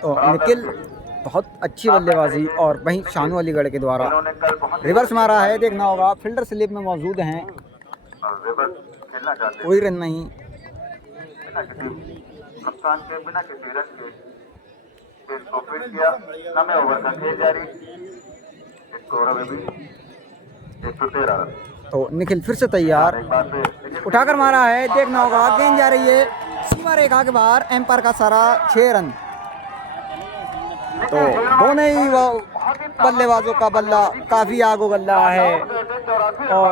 तो निखिल बहुत अच्छी बल्लेबाजी और वहीं शानू अलीगढ़ के द्वारा रिवर्स मारा है। देखना होगा फील्डर स्लिप में मौजूद हैं, खेलना चाहते कोई रन नहीं। बिना किसी नुकसान के, बिना किसी रन के इसको फिट किया। 9वें ओवर का खेल जारी। स्कोर अभी भी 113 रन। तो निखिल फिर से तैयार, एक बार फिर उठाकर मारा है। देखना होगा गेंद जा रही है सीमा रेखा के बाहर, एम्पायर का सारा 6 रन। तो दोनों ही बल्लेबाजों का बल्ला काफ़ी आगो बल्ला है और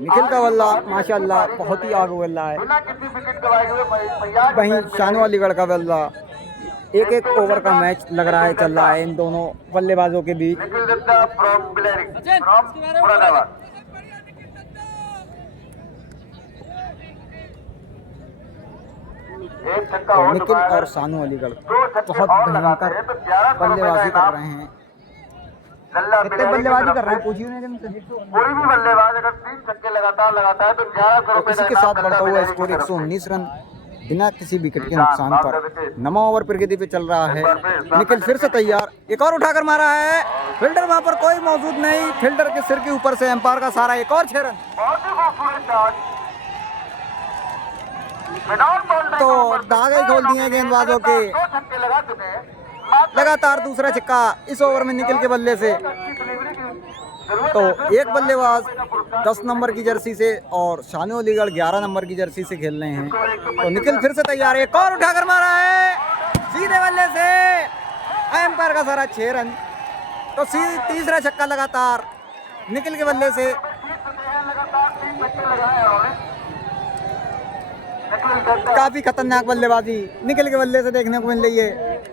निखिल का बल्ला माशाल्लाह बहुत ही आगो बल्ला है। बिना किसी विकेट गवाए हुए वहीं शानू अलीगढ़ का बल्ला, एक ओवर का मैच लग रहा है, चल रहा है इन दोनों बल्लेबाजों के बीच। Nikhil Datta from Bareilly from Moradabad. एक छक्का तो हो निखिल चुका है। और शानू अलीगढ़ 2 छक्के बहुत और लगाते भयंकर हैं तो 1100 रुपए का बल्लेबाजी कर इनाम। रहे हैं। लल्ला कितने बिलारी की बल्लेबाजी तरफ कर रहे हैं से पूछिए उन्हें इनसे। कोई भी बल्लेबाज अगर 3 छक्के लगातार लगाता है तो 1100 तो रुपए इसी का के इनाम साथ लल्ला बढ़ता हुआ बिलारी स्कोर की तरफ से। 119 रन बिना किसी विकेट के नुकसान पर। 9वां ओवर प्रगति पे चल रहा है। निखिल फिर से तैयार, एक और उठाकर मारा है, फील्डर वहां पर कोई मौजूद नहीं, फील्डर के सिर के ऊपर से एम्पायर का सहारा, एक और 6 रन। बहुत ही खूबसूरत शॉट। मैदान बाउंड्री तो के ऊपर से दागे खोल दिए गेंदबाजों के। लगातार 2 छक्के लगा चुके हैं। मात्र लगातार दूसरा छक्का इस ओवर में निखिल के बल्ले से। अच्छी डिलीवरी की जरूरत तो है। एक बल्लेबाज 10 नंबर की जर्सी से और शानू अलीगढ़ 11 नंबर की जर्सी से खेल रहे हैं। तो निखिल फिर से तैयार है, एक और उठाकर मारा है सीधे बल्ले से, एम्पायर का सारा 6 रन। तो तीसरा छक्का लगातार निखिल के बल्ले से। लगातार 3 छक्के लगाए उन्होंने। निखिल दत्ता काफी खतरनाक बल्लेबाजी निखिल के बल्ले से देखने को मिल रही है।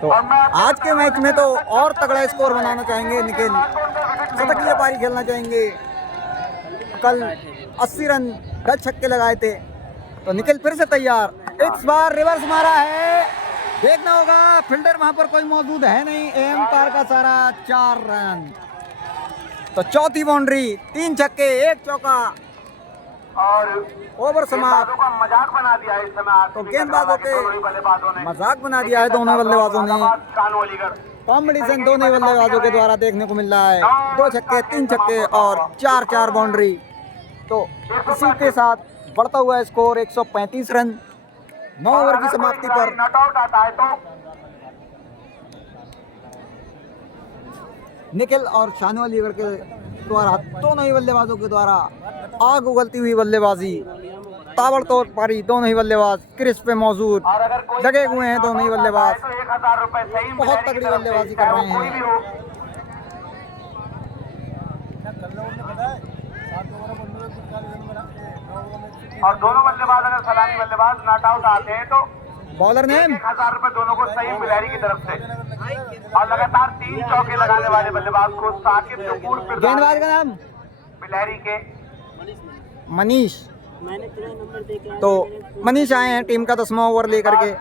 तो आज के मैच में तो और तगड़ा स्कोर बनाना चाहेंगे निखिल, शतकीय पारी खेलना चाहेंगे। कल 80 रन 10 छक्के लगाए थे। तो निखिल फिर से तैयार, इस बार रिवर्स मारा है, देखना होगा फील्डर वहां पर कोई मौजूद है नहीं, एम्पायर का सारा 4 रन। तो चौथी बाउंड्री, 3 छक्के 1 चौका, और ओवर समाप्त। गेंदबाजों का मजाक बना दिया है इस समय तो आरसीबी गेंदबाजों के के दोनों ही बल्लेबाजों ने। मजाक बना दिया है दोनों बल्लेबाजों ने। शानू अलीगढ़ कॉम्बिनेशन दोनों ही बल्लेबाजों के द्वारा देखने को मिल रहा है, 2 छक्के 3 छक्के और 4 बाउंड्री। तो इसी के साथ बढ़ता हुआ स्कोर 135 रन 9 ओवर की समाप्ति पर। नॉट आउट आता है तो निखिल और शानू अलीगढ़ के द्वारा, दोनों ही बल्लेबाजों के द्वारा आग उगलती हुई बल्लेबाजी, ताबड़तोड़ पारी, दोनों ही बल्लेबाज क्रीज पे मौजूद और अगर कोई लगे हुए हैं। दोनों ही बल्लेबाज तो 1000 रुपए सही बहुत मिलेगी तगड़ी तरफ से, बल्लेबाजी चाहे कर वो रहे कोई हैं। भी हो। और दोनों बल्लेबाज अगर सलामी बल्लेबाज नॉट आउट आते हैं तो बॉलर ने 1000 रुपए दोनों को सही बिलारी की तरफ से। और लगातार 3 चौके लगाने वाले बल्लेबाज को साकिब जो पूर्व गेंदबाज का नाम बिलारी के मनीष। तो मनीष आए हैं टीम का 10वां ओवर लेकर के।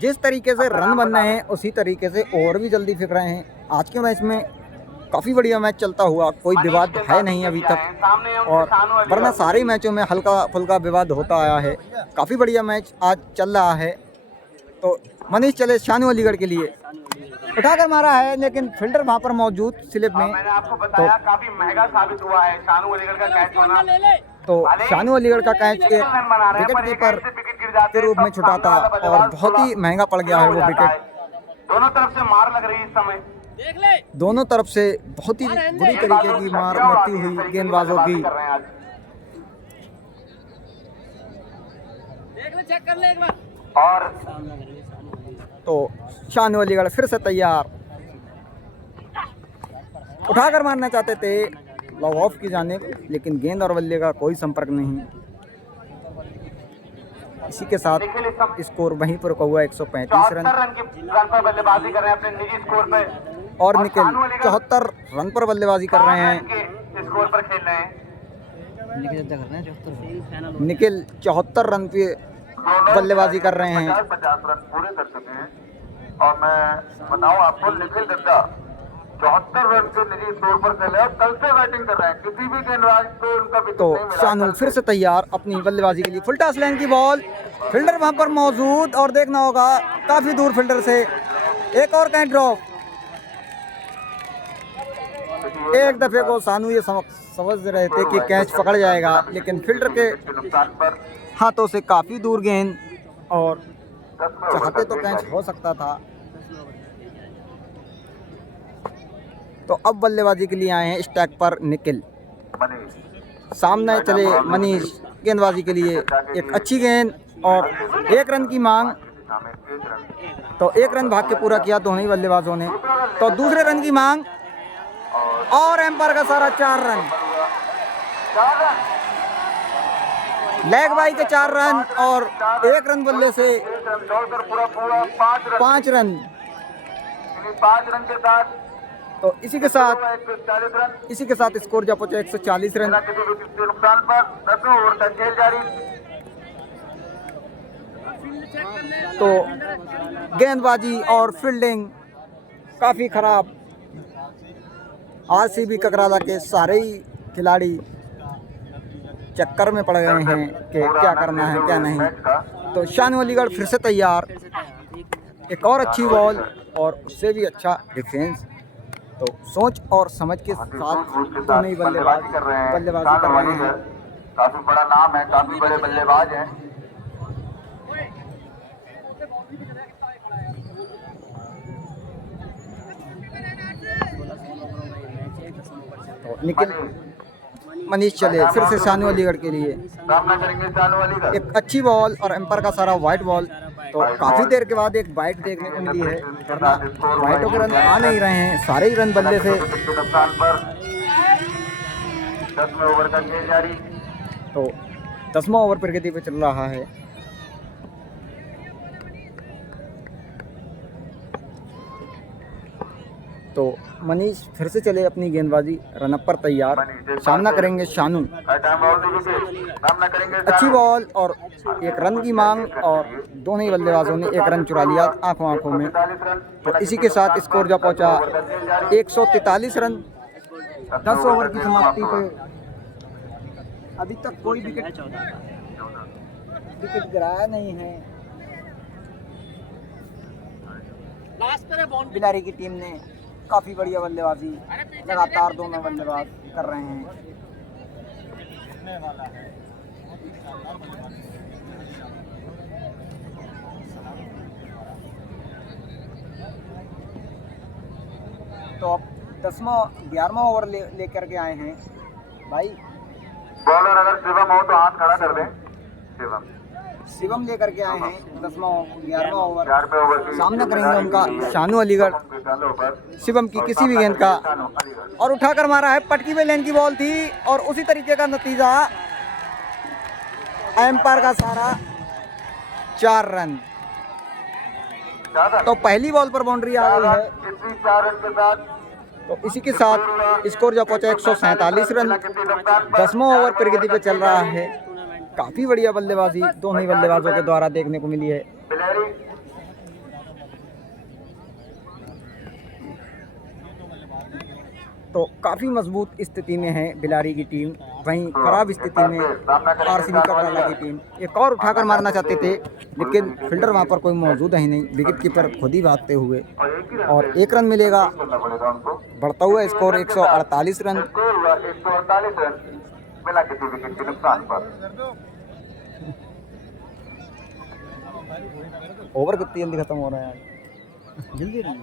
जिस तरीके से रन बन रहे हैं उसी तरीके से ओवर भी जल्दी फेंक रहे हैं। आज के मैच में काफ़ी बढ़िया मैच चलता हुआ, कोई विवाद है नहीं अभी तक, और वरना सारे मैचों में हल्का फुल्का विवाद होता आया है। काफ़ी बढ़िया मैच आज चल रहा है। तो मनीष चले शानू अलीगढ़ के लिए, उठाकर मारा है लेकिन फील्डर वहां पर मौजूद स्लिप में। मैंने आपको बताया काफी महंगा साबित हुआ है शानू अलीगढ़ का कैच होना। तो शानू अलीगढ़ का कैच एक विकेट कीपर के रूप में छुटा था और बहुत ही महंगा पड़ गया है वो विकेट। दोनों तरफ से मार लग रही है इस समय। दोनों तरफ से बहुत ही बुरी तरीके की मार मरती हुई गेंदबाजों की। और तो शानू अलीगढ़ फिर से तैयार, उठाकर मारना चाहते थे लॉग ऑफ की जानिब, लेकिन गेंद और बल्ले का कोई संपर्क नहीं। इसी के साथ स्कोर वहीं पर रुका हुआ 135 रन। रन पर बल्लेबाजी कर रहे हैं अपने निजी स्कोर पे। और निखिल 74 रन पर बल्लेबाजी कर रहे हैं। स्कोर पर खेल रहे हैं। निखिल 74 रन पे बल्लेबाजी कर रहे हैं। 50 रन पूरे कर चुके हैं। और मैं बताऊं आपको निखिल दत्ता 74 रन के निजी स्कोर पर खेले और कल से बैटिंग कर रहे हैं। किसी भी गेंदबाज को उनका विकेट तो नहीं मिला। शानू फिर से तैयार अपनी बल्लेबाजी के लिए। फुल टॉस लाइन की बॉल, फील्डर वहां पर मौजूद और देखना होगा काफी दूर फील्डर से। एक और कैच ड्रॉप। एक दफे को शानू ये समझ रहे थे कि कैच पकड़ जाएगा, लेकिन फील्डर के नुकसान पर हाथों से काफी दूर गेंद, और चाहते तो कैच हो सकता था। तो अब बल्लेबाजी के लिए आए हैं स्टैक पर निखिल। सामने चले मनीष गेंदबाजी के लिए। एक अच्छी गेंद और 1 रन की मांग। तो 1 रन भाग के पूरा किया दोनों ही बल्लेबाजों ने। तो दूसरे रन की मांग और एम्पायर का सारा 4 रन। लेग बाई के 4 रन और 1 रन बल्ले से पूरा 5 रन। 5 रन के साथ तो इसी के साथ 140 रन। स्कोर जा पहुंचा 140 रन। किसी भी किसी के नुकसान पर 10वें ओवर का खेल जारी। तो गेंदबाजी और फील्डिंग काफ़ी खराब आरसीबी ककराला के सारे ही खिलाड़ी चक्कर में पड़ गए हैं कि क्या करना है क्या नहीं। तो शानू अलीगढ़ फिर से तैयार, एक और अच्छी बॉल और उससे भी अच्छा डिफेंस। तो सोच और समझ के साथ तो नहीं बल्लेबाजी कर रहे हैं। काफी बड़ा नाम है, काफी बड़े बल्लेबाज हैं। तो निखिल मनीष चले फिर से शानू अलीगढ़ के लिए, सामना करेंगे शानू अलीगढ़। एक अच्छी बॉल और एम्पायर का सारा वाइट बॉल। तो काफी देर के बाद एक बाइट देखने को मिली है, वरना वाइटों के रन आ नहीं रहे हैं, सारे ही रन बल्ले से। नुकसान पर 10वें ओवर का खेल जारी। तो 10वां ओवर प्रगति पे चल रहा है। तो मनीष फिर से चले अपनी गेंदबाजी, रनअप पर तैयार, सामना करेंगे शानू। सामना करेंगे अच्छी बॉल और एक रन की मांग और दोनों ही बल्लेबाजों ने एक रन चुरा लिया आंखों आंखों में। तो इसी के साथ स्कोर जा पहुंचा 143 रन 10 ओवर की समाप्ति पे। अभी तक कोई विकेट गिराया नहीं है। बिलारी की टीम ने काफी बढ़िया बल्लेबाजी, लगातार दोनों बल्लेबाज कर रहे हैं। तो अब 11वां ओवर लेकर के आए हैं भाई। बॉलर अगर शिवम हो तो हाथ खड़ा कर दें। शिवम लेकर के आए हैं 11वां ओवर। 11वें ओवर की सामना करेंगे उनका शानू अलीगढ़। शिवम की किसी भी गेंद का और उठाकर मारा है, पटकी में लेन की बॉल थी और उसी तरीके का नतीजा, एम्पायर का सारा 4 रन। तो पहली बॉल पर बाउंड्री आ गई है। इसी 4 रन के साथ तो इसी के साथ स्कोर जा पहुंचा 147 रन। 10वां ओवर प्रगति पे चल रहा है। काफी बढ़िया बल्लेबाजी दोनों ही बल्लेबाजों के द्वारा देखने को मिली है। तो काफी मजबूत स्थिति में है बिलारी की टीम, वहीं खराब स्थिति में आरसीबी ककराला की टीम। एक और उठाकर मारना चाहते थे लेकिन फील्डर वहां पर कोई मौजूद है ही नहीं, विकेट कीपर खुद ही भागते हुए, और 1 रन मिलेगा। बढ़ता हुआ स्कोर 148 रन। 148 रन बिना किसी विकेट के नुकसान पर। ओवर कितनी जल्दी खत्म हो रहा है यार, जल्दी नहीं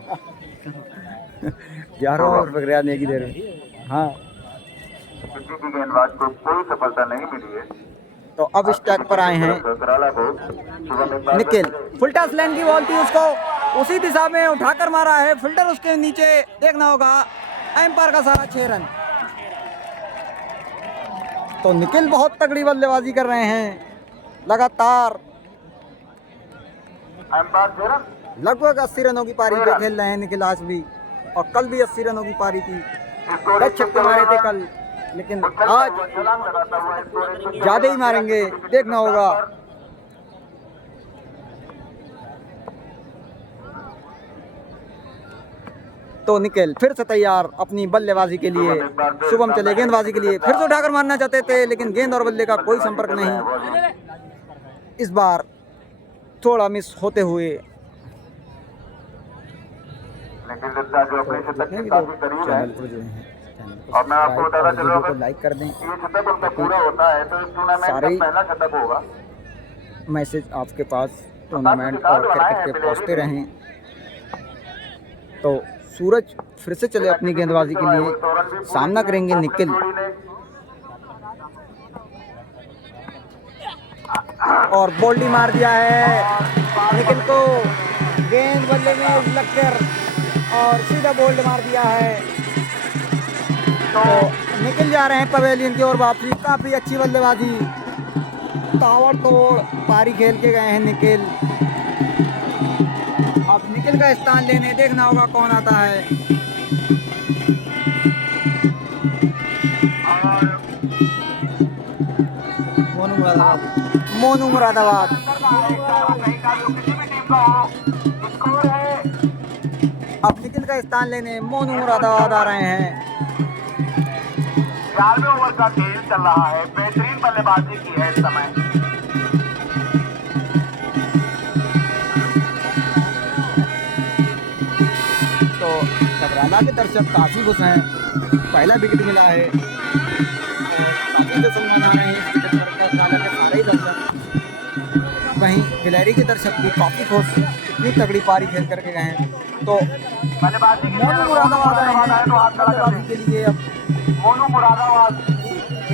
11 ओवर पकड़ रहा एक ही देर में। हाँ, किसी भी गेंदबाज को कोई सफलता नहीं मिली है। तो अब स्टैक पर आए हैं निखिल। फुल टॉस लाइन की बॉल थी, उसको उसी दिशा में उठाकर मारा है, फिल्डर उसके नीचे, देखना होगा। एम्पायर का सारा 6 रन। तो निखिल बहुत तगड़ी बल्लेबाजी कर रहे हैं लगातार, लगभग 80 रनों की पारी पे खेल रहे हैं निखिल आज भी, और कल भी 80 रनों की पारी थी। 10 छक्के मारे थे कल, लेकिन आज ज्यादा ही मारेंगे, देखना होगा। तो निखिल फिर से तैयार अपनी बल्लेबाजी के लिए। शुभम चले गेंदबाजी के लिए, फिर से उठाकर मारना चाहते थे लेकिन गेंद और बल्ले का कोई संपर्क नहीं। इस बार थोड़ा मिस होते हुए। और मैं आपको बताना चलूंगा, लाइक कर दें, ये शतक उनका पूरा होता है तो इस टूर्नामेंट का पहला शतक होगा। मैसेज आपके पास टूर्नामेंट और क्रिकेट के पहुंचते रहें। तो सूरज फिर से चले अपनी गेंदबाजी के लिए, सामना करेंगे निखिल। और बोल्डी मार दिया है निखिल को, गेंद बल्ले में लगकर और सीधा बोल्ड मार दिया है। तो निकल जा रहे हैं पवेलियन की ओर वापसी। काफ़ी अच्छी बल्लेबाजी, ताबड़तोड़ पारी खेल के गए हैं निखिल। अब निखिल का स्थान लेने देखना होगा कौन आता है। मोनू मुरादाबाद अब निखिल का स्थान लेने मोनू मुरादाबाद आ रहे हैं। 4वें ओवर का खेल चल रहा है, बेहतरीन बल्लेबाजी की है इस समय। तो टकराला के दर्शक काफी खुश हैं, पहला विकेट मिला है और काफी जश्न मना रहे हैं इस विकेट पर टकराला के सारे ही दर्शक। वहीं गिलहरी के दर्शक भी काफी खुश, इतनी तगड़ी पारी खेल करके गए हैं। तो बल्लेबाजी मोनू मुरादाबाद आए हैं बल्लेबाजी के लिए। अब मोनू मुरादाबाद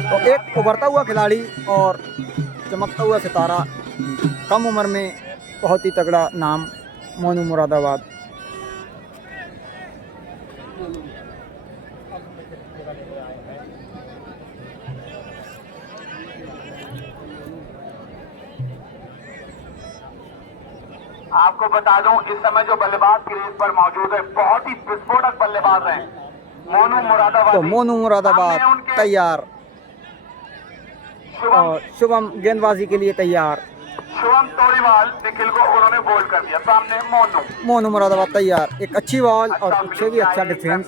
तो एक उभरता हुआ खिलाड़ी और चमकता हुआ सितारा, कम उम्र में बहुत ही तगड़ा नाम मोनू मुरादाबाद। आपको बता दूं, इस समय जो बल्लेबाज क्रीज पर मौजूद है बहुत ही विस्फोटक बल्लेबाज हैं, मोनू मुरादाबाद। तो मोनू मुरादाबाद तैयार और शुभम गेंदबाजी के लिए तैयार। शुभम तोड़ीवाल निखिल को उन्होंने बोल कर दिया, सामने मोनू मुरादाबाद तैयार। एक अच्छी बॉल और पीछे भी अच्छा डिफेंस,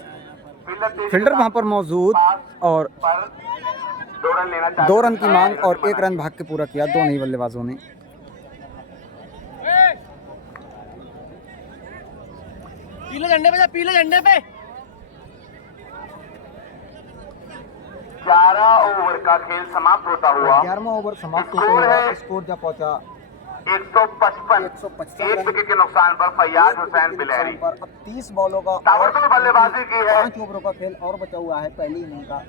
फील्डर वहां पर मौजूद और 2 रन की मांग और 1 रन भाग के पूरा किया दोनों ही बल्लेबाजों ने। पीले झंडे पे जा, पीले झंडे पे। 11 ओवर का खेल समाप्त होता हुआ, 11वां ओवर समाप्त होता हुआ स्कोर जा पहुंचा 155। एक विकेट के नुकसान पर फैयाज हुसैन बिलहरी। पर अब 30 बॉलों का ताबड़तोड़ बल्लेबाजी की है। 5 ओवरों का खेल और बचा हुआ है पहली इनिंग का।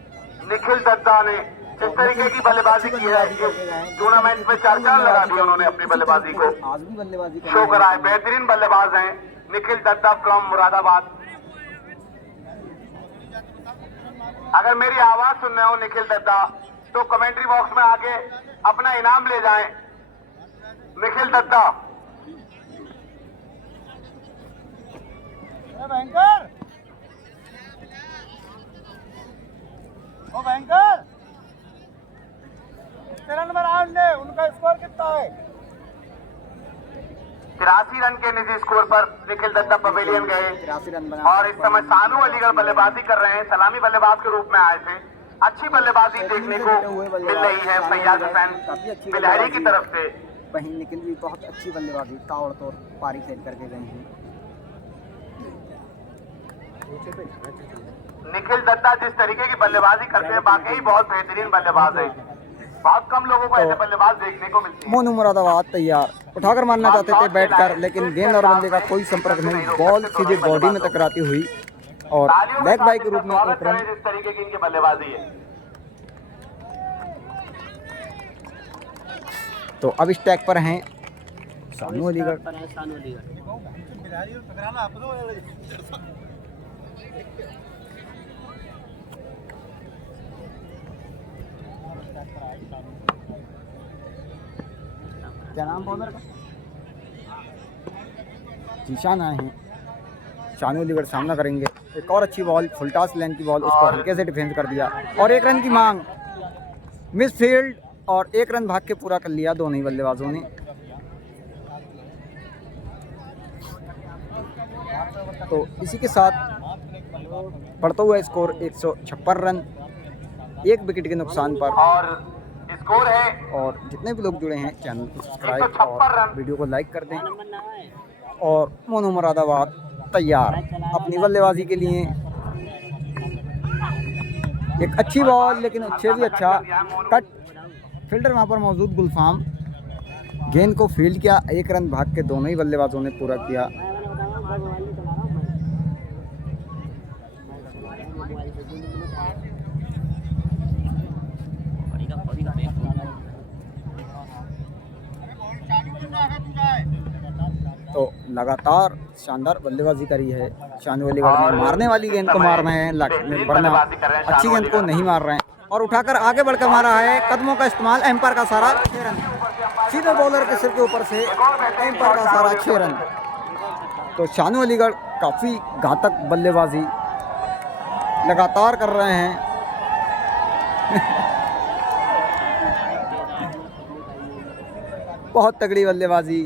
निखिल दत्ता ने जिस तरीके की बल्लेबाजी की है, टूर्नामेंट में 4 लगा दी उन्होंने अपनी बल्लेबाजी को आज भी बल्लेबाजी शो करा है। बेहतरीन बल्लेबाज हैं निखिल दत्ता फ्रॉम मुरादाबाद। अगर मेरी आवाज सुन रहे हो निखिल दत्ता, तो कमेंट्री बॉक्स में आके अपना इनाम ले जाएं। निखिल दत्ता बैंकर, ओ बैंकर, कितना नंबर 8 ने, उनका स्कोर कितना है? 83 रन के निजी स्कोर पर निखिल दत्ता पवेलियन गए 83 रन बना और इस समय सानू अलीगढ़ बल्लेबाजी कर रहे हैं। सलामी बल्लेबाज के रूप में आए थे। अच्छी बल्लेबाजी देखने को मिल रही है फैयाज हुसैन बिलहरी की तरफ से। वहीं निखिल भी बहुत अच्छी बल्लेबाजी ताबड़तोड़ पारी खेल करके गए हैं। निखिल दत्ता जिस तरीके की बल्लेबाजी करते हैं, वाकई बहुत बेहतरीन बल्लेबाज है। बहुत कम लोगों को ऐसे बल्लेबाज देखने को मिलते हैं। मोनू मुरादाबाद तैयार, उठाकर मारना चाहते थे बैट कर, लेकिन गेंद और बल्ले का कोई संपर्क नहीं। बॉल सीधे बॉडी में टकराती हुई और बैक बाई के रूप में एक रन। जिस तरीके की इनकी बल्लेबाजी है, तो अब इस टैग पर हैं सानू अलीगढ़। क्या नाम बॉलर का? जीशान आए हैं। शानू अलीगढ़ सामना करेंगे। एक और अच्छी बॉल, फुल टॉस लेंथ की बॉल, उसको हल्के से डिफेंस कर दिया और 1 रन की मांग। मिस फील्ड और 1 रन भाग के पूरा कर लिया दोनों ही बल्लेबाजों ने। तो इसी के साथ बढ़ता हुआ स्कोर 156 रन, 1 विकेट के नुकसान पर। और स्कोर है और जितने भी लोग जुड़े हैं चैनल को सब्सक्राइब 156 और रन। वीडियो को लाइक कर दें। और मोनू मुरादाबाद तैयार अपनी बल्लेबाजी के लिए। एक अच्छी बॉल, लेकिन अच्छे भी अच्छा कट, फील्डर वहां पर मौजूद गुलफाम गेंद को फील्ड किया। 1 रन भाग के दोनों ही बल्लेबाजों ने पूरा किया। तो लगातार शानदार बल्लेबाजी करी है शानू अलीगढ़ ने। मारने वाली गेंद को मार रहे हैं, वरना अच्छी गेंद को नहीं मार रहे हैं। और उठाकर आगे बढ़कर मारा है, कदमों का इस्तेमाल, एम्पायर का सारा 6 रन, सीधे बॉलर के सिर के ऊपर से एम्पायर का सारा 6 रन। तो शानू अलीगढ़ काफ़ी घातक बल्लेबाजी लगातार कर रहे हैं। बहुत तगड़ी बल्लेबाजी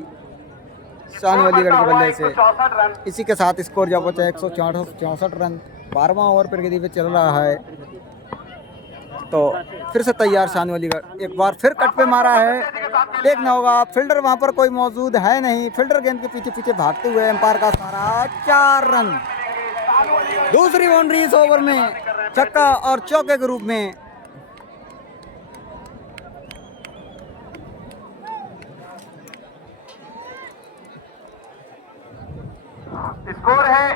शानू अलीगढ़ के बल्ले से। 164 रन। इसी के साथ स्कोर जा पहुंचा 164 रन। 12वां ओवर प्रगति पे चल रहा है। तो फिर से तैयार शानू अलीगढ़, एक बार फिर कट पे मारा है, एक न होगा। फील्डर वहां पर कोई मौजूद है नहीं, फील्डर गेंद के पीछे पीछे भागते हुए एम्पायर का सारा 4 रन। दूसरी बाउंड्री इस ओवर में, छक्का और चौके के रूप में। स्कोर है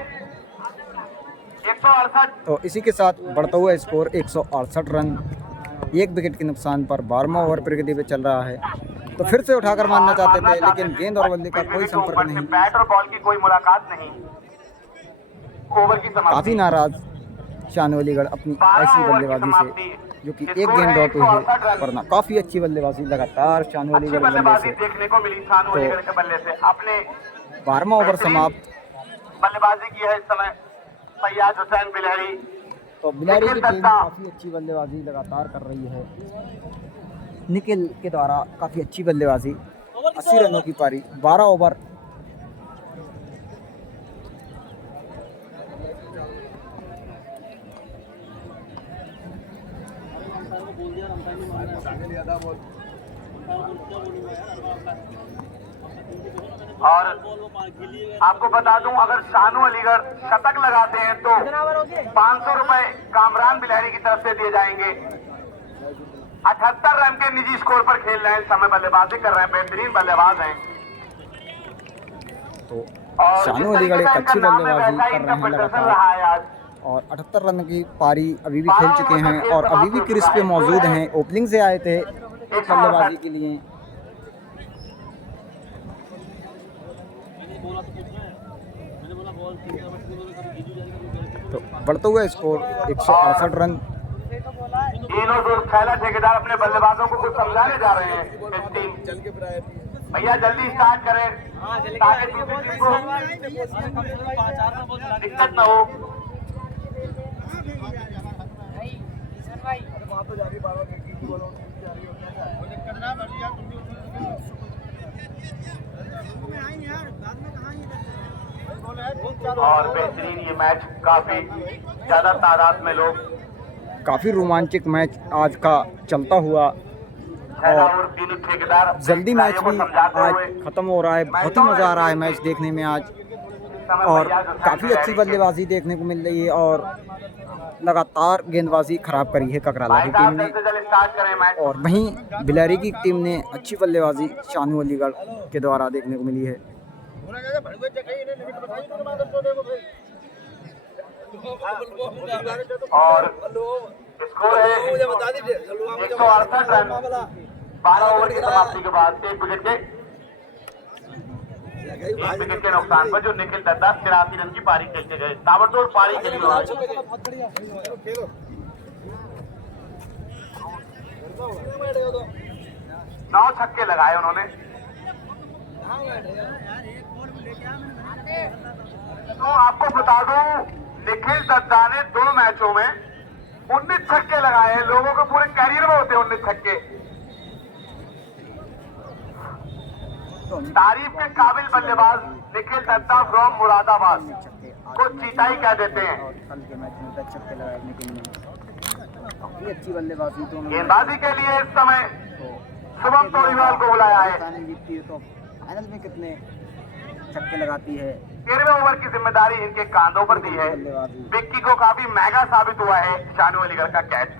168। तो इसी के साथ बढ़ता हुआ स्कोर 168 रन। एक विकेट के नुकसान पर 12वां ओवर प्रगति पे चल रहा है। तो फिर से उठाकर मारना चाहते थे, लेकिन गेंद और बल्ले का कोई संपर्क नहीं। बैट और बॉल की कोई मुलाकात नहीं। ओवर की समाप्ति। काफी नाराज शानू अलीगढ़ अपनी ऐसी बल्लेबाजी से, जो कि एक गेंद ड्रॉप हुई है, वरना काफी अच्छी बल्लेबाजी लगातार शानू अच्छी अलीगढ़ बल्ले बल्लेबाजी से। देखने को मिली शानू अलीगढ़ के बल्ले से। अपने 12वां ओवर समाप्त। बल्लेबाजी की है इस समय फैयाज हुसैन बिलहरी। तो बिलहरी की टीम काफी अच्छी बल्लेबाजी लगातार कर रही है। निखिल के द्वारा काफी अच्छी बल्लेबाजी। 80 रनों की पारी, 12 ओवर। और आपको बता दूं, अगर शानू अलीगढ़ शतक लगाते हैं तो 500 रुपए कामरान बिलहरी की तरफ से दिए जाएंगे। 78 रन के निजी स्कोर पर खेल रहे हैं, इस समय बल्लेबाजी कर रहे हैं, बेहतरीन बल्लेबाज हैं। तो और शानू अलीगढ़ एक अच्छी बल्लेबाजी कर रहे हैं लगातार, रहा है आज। और 78 रन की पारी अभी भी खेल चुके हैं और अभी भी क्रीज पे मौजूद हैं। ओपनिंग से आए थे बल्लेबाजी के लिए। तो बढ़ता हुआ स्कोर 168 रन। तीनों दूर थैला ठेकेदार अपने बल्लेबाजों को कुछ समझाने जा रहे हैं। इस टीम भैया जल्दी स्टार्ट करें ताकि दूसरी टीम को दिक्कत न हो। और बेहतरीन ये मैच, काफी ज्यादा तादाद में लोग, काफ़ी रोमांचक मैच आज का चलता हुआ, और ठेकेदार जल्दी मैच भी आज ख़त्म हो रहा है। बहुत ही मज़ा आ रहा है मैच देखने में आज, और काफ़ी अच्छी बल्लेबाजी देखने को मिल रही है। और लगातार गेंदबाजी खराब करी है ककराला की टीम ने, और वहीं बिलहरी की टीम ने अच्छी बल्लेबाजी शानू अलीगढ़ के द्वारा देखने को मिली है। और स्कोर है 168 रन। 12 ओवर की समाप्ति के बाद एक विकेट के नुकसान पर जो निखिल दत्ता 83 रन की पारी खेलते गए। ताबड़तोड़ पारी खेली उन्होंने। 9 छक्के लगाए उन्होंने। तो आपको बता दूं, निखिल दत्ता ने 2 मैचों में 19 छक्के लगाए हैं। लोगों के पूरे कैरियर में होते हैं 19 छक्के। तारीफ के काबिल बल्लेबाज निखिल दत्ता फ्रॉम मुरादाबाद को चीताई कह देते हैं। कल के मैच में 10 छक्के लगाए निखिल ने, काफी अच्छी बल्लेबाजी दोनों। गेंदबाजी के लिए इस समय शुभम तोड़ीवाल को बुलाया है। तो फाइनल में कितने छक्के लगाती है, 13वें ओवर की जिम्मेदारी इनके कांधों पर दी है। विक्की को काफी महंगा साबित हुआ है शानू अलीगढ़ का कैच।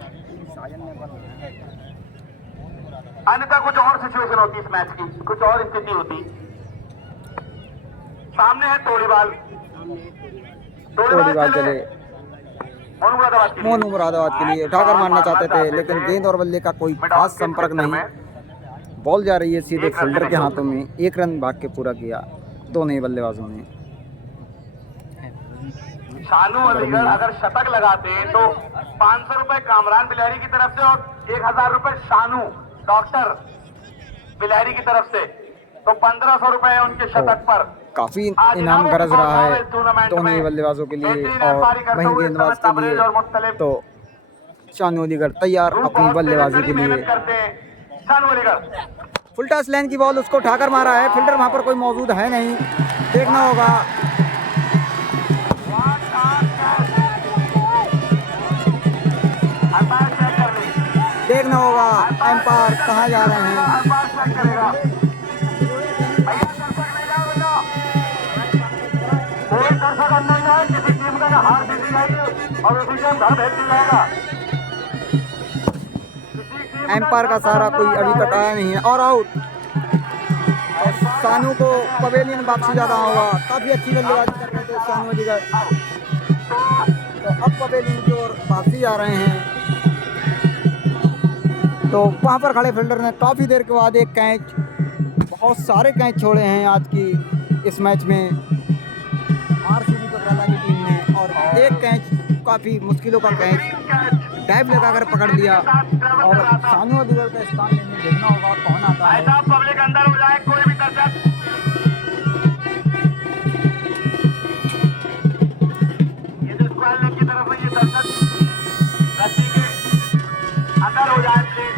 अन्यथा कुछ और सिचुएशन होती इस मैच की, कुछ और स्थिति होती। सामने है तोड़ीवाल चले मोनू मुरादाबाद के लिए उठाकर मारना चाहते थे, लेकिन गेंद और बल्ले का कोई खास संपर्क नहीं। बॉल जा रही है सीधे फील्डर के हाथों में। 1 रन भाग के पूरा किया दोनों ही बल्लेबाजों ने। शानू अलीगढ़ अगर शतक लगाते हैं तो 500 रुपए कामरान बिलहरी की तरफ से और 1000 रुपए शानू डॉक्टर बिलहरी की तरफ से, तो 1500 रुपए है उनके शतक पर। काफी इनाम गरज रहा है दोनों ही बल्लेबाजों के लिए, और वहीं गेंदबाज के लिए। तो शानू अलीगढ़ तैयार अपनी बल्लेबाजी के लिए। Shanu Aligarh full toss line की बॉल, उसको उठाकर मारा है। फील्डर वहाँ पर कोई मौजूद है नहीं, देखना होगा। देखना होगा एम्पायर कहाँ जा रहे हैं। किसी टीम का हार दी जाएगी और उसी टाइम घर भेज दिया जाएगा। एम्पायर का सारा कोई अभी तक आया नहीं है और आउट। और सानू को पवेलियन वापसी ज़्यादा होगा, काफ़ी अच्छी बल्लेबाजी कर रहे थे सानू अलीगढ़। तो अब पवेलियन की ओर वापसी जा रहे हैं। तो वहाँ पर खड़े फील्डर ने काफ़ी देर के बाद एक कैच, बहुत सारे कैच छोड़े हैं आज की इस मैच में आरसीबी पटियाला की टीम ने, और एक कैच काफ़ी मुश्किलों का कैच डाइव लगाकर पकड़ लिया। और सानू अलीगढ़ का स्थान लेने देखना होगा कौन आता है। पब्लिक अंदर हो जाए, कोई भी दर्शक ये जो स्क्वायर लेग की तरफ है, ये दर्शक रस्सी के अंदर हो जाए प्लीज,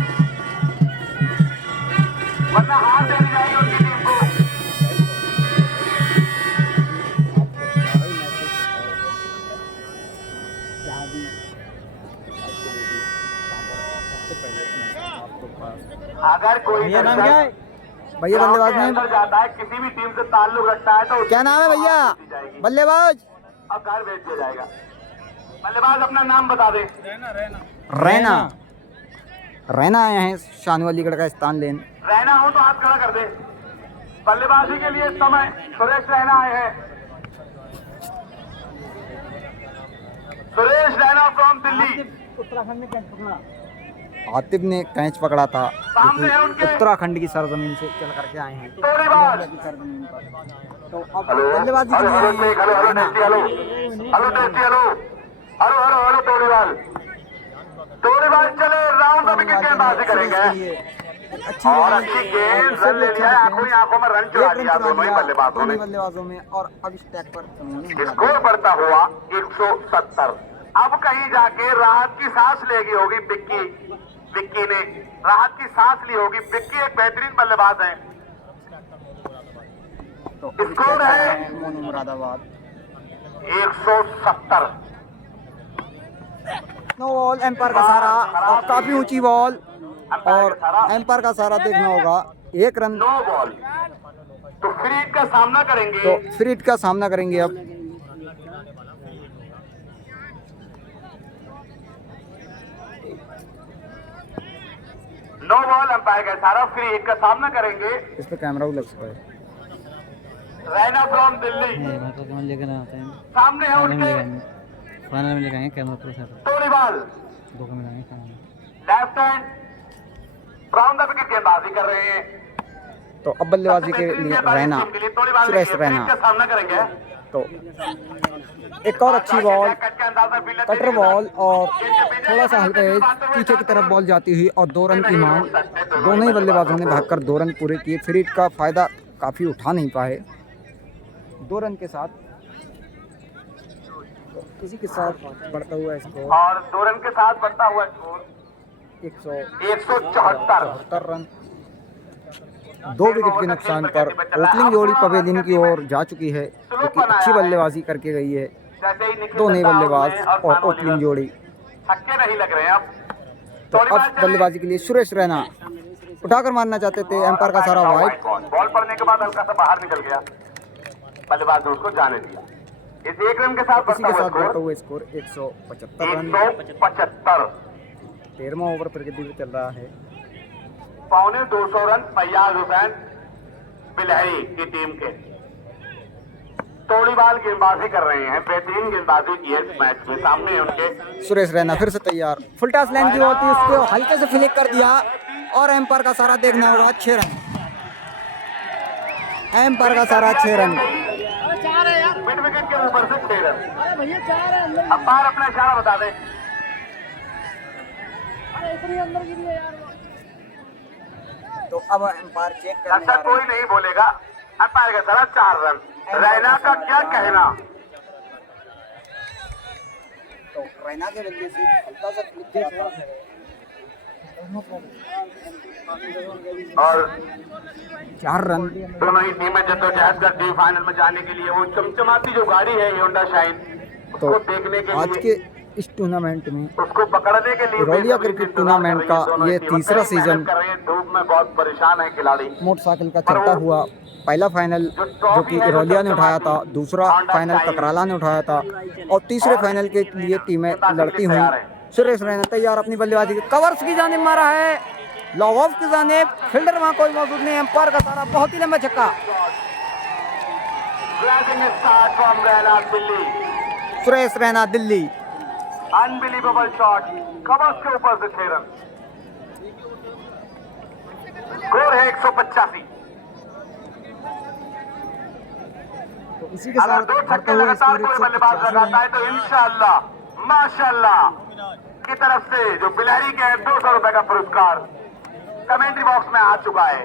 वरना हाथ दे दी जाएगी उनकी टीम को। अगर कोई भैया नाम क्या है? भैया बल्लेबाज में अंदर जाता है, किसी भी टीम से ताल्लुक रखता है तो क्या नाम है भैया बल्लेबाज? अब घर भेज दिया जाएगा। बल्लेबाज अपना नाम बता दे। रैना। रैना आए हैं शानू अलीगढ़ का स्थान लेन। रैना हो तो हाथ खड़ा कर दे। बल्लेबाजी के लिए इस समय सुरेश रैना आए हैं। सुरेश रैना फ्रॉम दिल्ली। उत्तराखंड में कैच पकड़ा। आतिफ ने कैच पकड़ा था, सामने है उनके उत्तराखंड की सरजमीन से चल करके आए हैं। तोड़ीबाज। तो अब बल्लेबाजी के लिए हेलो टेस्टी, हेलो तोड़ीबाज। तोड़ीबाज चले, राउंड द विकेट गेंदबाजी करेंगे अच्छी और अच्छी गेंद रन ले लिया है। आंखों ही आंखों में रन चढ़ा दिया दोनों ही बल्लेबाजों में। और अब इस टैग पर स्कोर बढ़ता हुआ 170। अब कहीं जाके राहत की सांस लेगी होगी विक्की ने राहत की सांस ली होगी। विक्की एक बेहतरीन बल्लेबाज है। तो स्कोर है Monu Moradabad 170। No ball, umpire का सारा और काफी ऊंची बॉल, और एम्पायर का सारा देखना होगा। एक रन, नो बॉल, तो फ्री हिट का सामना करेंगे। तो फ्री हिट का सामना करेंगे अब। नो बॉल, अंपायर का इशारा, फ्री हिट का सामना करेंगे। इस पे कैमरा भी लग सकता है। रैना फ्रॉम दिल्ली लेकर आते हैं, सामने है उनके फाइनल में लेकर कैमरा पर सर तोड़ीबाज। दो को मिलाएंगे। Left hand round the wicket गेंदबाजी कर रहे हैं। तो अब बल्लेबाजी के लिए रैना, सुरेश रैना। का सामना करेंगे। तो एक और अच्छी बॉल, कटर बॉल, और थोड़ा सा हल्का एज पीछे की तरफ बॉल जाती हुई और 2 रन की मांग। दोनों ही बल्लेबाजों ने भागकर 2 रन पूरे किए। फ्री हिट का फायदा काफ़ी उठा नहीं पाए 2 रन के साथ। तो इसी के साथ बढ़ता हुआ स्कोर, और 2 रन के साथ बढ़ता हुआ स्कोर 174 रन। 2 विकेट के नुकसान पर ओपनिंग जोड़ी पवेलियन की ओर जा चुकी है, जो कि अच्छी बल्लेबाजी करके गई है। दो नए बल्लेबाज और ओपनिंग जोड़ी। छक्के नहीं लग रहे हैं अब। तो अब बल्लेबाजी के लिए सुरेश रैना उठाकर मारना चाहते थे, एम्पायर का सारा वाइड। बॉल पड़ने के बाद हल्का सा बाहर निकल गया, बल्लेबाज ने उसको जाने दिया। इस 1 रन के साथ इसी के साथ बढ़ता हुआ स्कोर 175 रन। 175। 13वां ओवर प्रगति पे चल रहा है। पौने 200 रन फैयाज हुसैन बिलहरी की टीम के। तोड़ीबाल गेंदबाजी कर रहे हैं, बेहतरीन गेंदबाजी की है इस मैच में। सामने उनके सुरेश रैना फिर से तैयार, फुल टॉस लाइन की होती है, उसको हल्के से फ्लिक कर दिया और एम्पायर का सारा देखना होगा। 6 रन, एम्पायर का सारा 6 रन। मिड विकेट के ऊपर से 6 रन। अंपायर अपना इशारा बता दे। तो अब एम्पायर चेक करने अच्छा, जा रहे कोई हैं। नहीं बोलेगा। अंपायर का सारा 4 रन। रैना का क्या कहना? तो रैना के बल्ले से हल्का सा फ्लिक किया था और 4 रन। दोनों ही टीमें जद्दोजहद करती है फाइनल में जाने के लिए। वो चमचमाती जो गाड़ी है होंडा शाइन, तो उसको देखने के आज लिए, के इस टूर्नामेंट में उसको पकड़ने के लिए इरोलिया क्रिकेट टूर्नामेंट का ये तीसरा सीजन कर रहे हैं। धूप में बहुत परेशान है खिलाड़ी। मोटरसाइकिल का चलता हुआ पहला फाइनल जो कि इरोलिया ने उठाया था, दूसरा फाइनल ककराला ने उठाया था और तीसरे फाइनल के लिए टीमें लड़ती हुई। सुरेश रैना तैयार अपनी बल्लेबाजी के कवर्स की जानिब मारा है, लॉग ऑफ की जानिब, फील्डर वहां कोई मौजूद नहीं, एम्पायर का सारा बहुत ही लंबा छक्का। Suresh Raina Delhi, unbelievable shot, covers के ऊपर से 6 रन। स्कोर है 185। तो इसी के अगर साथ 2 छक्के लगातार कोई बल्लेबाज लगाता है तो इंशाअल्लाह माशाअल्लाह की तरफ से जो बिलहरी के 200 रुपए का पुरस्कार कमेंट्री बॉक्स में आ चुका है।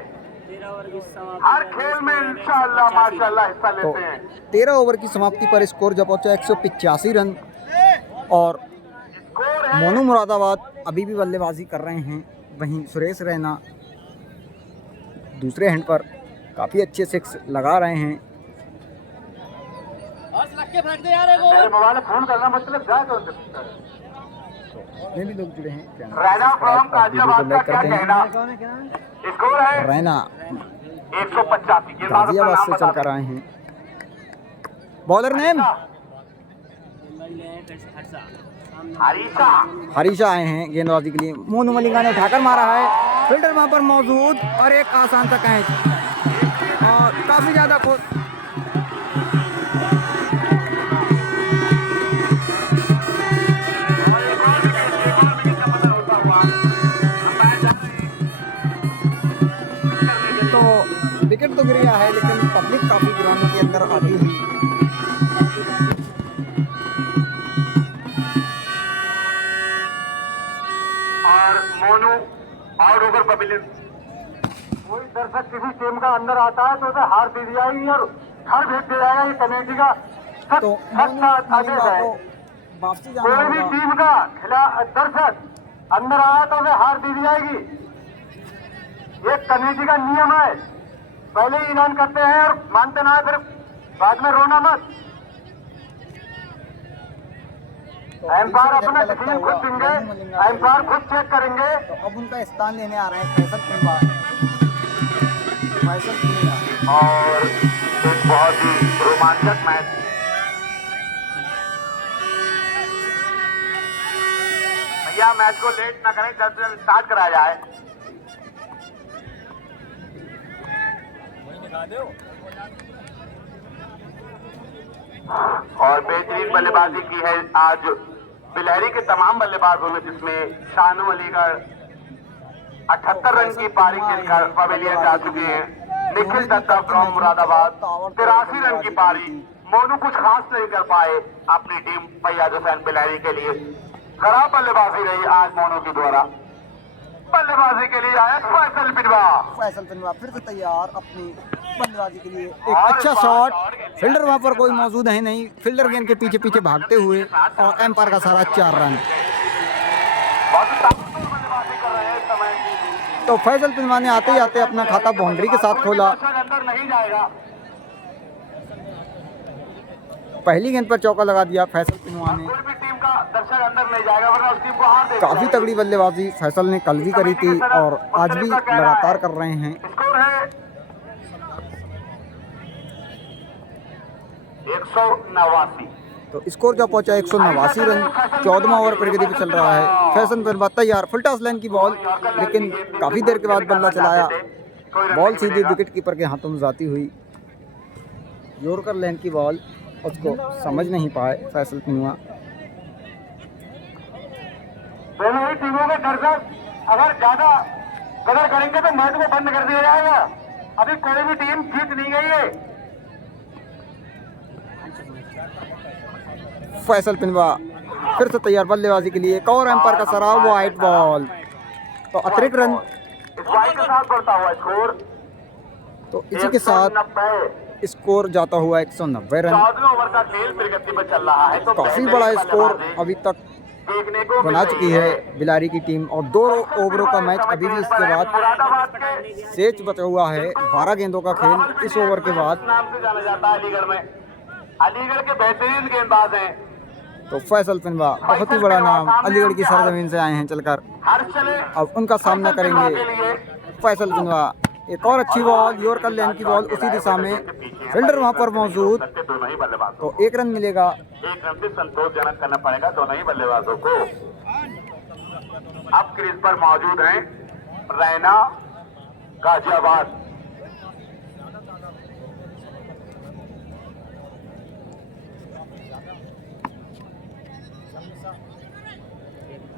हर खेल में इंशाअल्लाह माशाअल्लाह हिस्सा तो लेते हैं। 13 ओवर की समाप्ति पर स्कोर जब पहुंचा 185 रन और स्कोर है मोनू मुरादाबाद अभी भी बल्लेबाजी कर रहे हैं। वहीं सुरेश रैना दूसरे हैंड पर काफ़ी अच्छे 6 लगा रहे हैं। मेरे मोबाइल फोन करना मतलब क्या कर सकता है। जितने भी लोग जुड़े हैं चैनल रैना फ्रॉम वीडियो को गाजियाबाद का लाइक क्या करते हैं। कहना। स्कोर है रैना 185। गाजियाबाद से चल कर आए हैं। बॉलर नेम हरीशा हरीशा आए हैं गेंदबाजी के लिए। मोनू मलिंगा ने उठाकर मारा है, फील्डर वहां पर मौजूद और एक आसान सा कैच और काफी ज्यादा तो विकेट तो गिर गया है लेकिन पब्लिक काफी ग्राउंड के अंदर आती हुई। और मोनू आउट ओवर पवेलियन। कोई दर्शक किसी टीम का अंदर आता है तो उसे हार दी जाएगी और घर भेज दिया जाएगा। ये कमेटी का तो सख्त आदेश है। वापसी कोई जाना भी होगा। टीम का दर्शक अंदर आया तो उसे हार दी जाएगी। ये कमेटी का नियम है। पहले ही ऐलान करते हैं और मानते ना है, फिर बाद में रोना मत। एम्पायर अपना डिसीजन खुद देंगे, एम्पायर खुद चेक करेंगे। तो अब उनका स्थान लेने आ रहे हैं फैसल पिंडवा। और एक बहुत ही रोमांचक मैच। भैया मैच को लेट ना करें, जल्द से जल्द स्टार्ट कराया जाए। और बेहतरीन बल्लेबाजी की है आज बिलहरी के तमाम बल्लेबाजों ने, जिसमें शानू अलीगढ़ 78 रन की पारी खेलकर पवेलियन जा चुके हैं। निखिल दत्ता फ्रॉम मुरादाबाद 83 रन की पारी। मोनू कुछ खास नहीं कर पाए अपनी टीम फैयाज हुसैन बिलहरी के लिए। खराब बल्लेबाजी रही आज मोनू के द्वारा। बल्लेबाजी के लिए आया फैसल पिंडवा फिर से तैयार अपनी बल्लेबाजी के लिए। एक अच्छा शॉट, फील्डर वहां पर कोई मौजूद है नहीं, फील्डर गेंद के पीछे पीछे भागते हुए और एम्पायर का सारा 4 रन। बल्लेबाजी कर रहे हैं इस समय। तो फैसल पिंडवा ने आते ही आते अपना खाता बाउंड्री के साथ खोला। अंदर नहीं जाएगा। पहली गेंद पर चौका लगा दिया फैसल पिंडवा ने। कोई भी टीम का दर्शक अंदर नहीं जाएगा वरना उस टीम को हार देगा। काफी तगड़ी बल्लेबाजी फैसल ने कल भी करी थी और आज भी लगातार कर रहे हैं। स्कोर है 189। तो स्कोर जो पहुंचा 189 रन। 14वां ओवर प्रगति पे चल रहा है। फैसल पिंडवा तैयार, फुल टॉस लाइन की बॉल, लेकिन काफी देर के बाद बल्ला चलाया। बॉल सीधी विकेट कीपर के हाथों में जाती हुई। यॉर्कर लाइन की बॉल, उसको समझ नहीं पाए फैसल पिंडवा। दोनों ही टीमों के दर्शक अगर ज्यादा कदर करेंगे तो मैच को बंद कर दिया जाएगा। अभी कोई भी टीम जीत नहीं गई है। फैसल पिंडवा फिर से तैयार बल्लेबाजी के लिए। एक और एम्पायर का सराव, वाइट बॉल। तो अतिरिक्त रन। इस बाइक के साथ बढ़ता हुआ स्कोर। तो इसी के साथ स्कोर जाता हुआ 190 रन। 14वें ओवर का खेल प्रगति पर चल रहा है। तो काफी बड़ा स्कोर अभी तक देखने को बना मिल चुकी रही है बिलारी की टीम। और 2 ओवरों का मैच अभी भी इसके बाद मुरादाबाद के शेष बचा हुआ है। 12 गेंदों का खेल इस ओवर के बाद। नाम से जाना जाता है अलीगढ़ में। अलीगढ़ के बेहतरीन गेंदबाज हैं। तो फैसल पिनवा बहुत ही बड़ा नाम, अलीगढ़ की सरजमीन से आए हैं चलकर। हर चले अब उनका सामना करेंगे फैसल पिनवा। एक और अच्छी बॉल, यॉर्कर लेन की बॉल उसी दिशा में, फील्डर वहां पर मौजूद। दोनों ही बल्लेबाज तो 1 रन मिलेगा। 1 रन से संतोषजनक करना पड़ेगा दोनों ही बल्लेबाजों को। अब क्रीज पर मौजूद हैं रैना गाजियाबाद।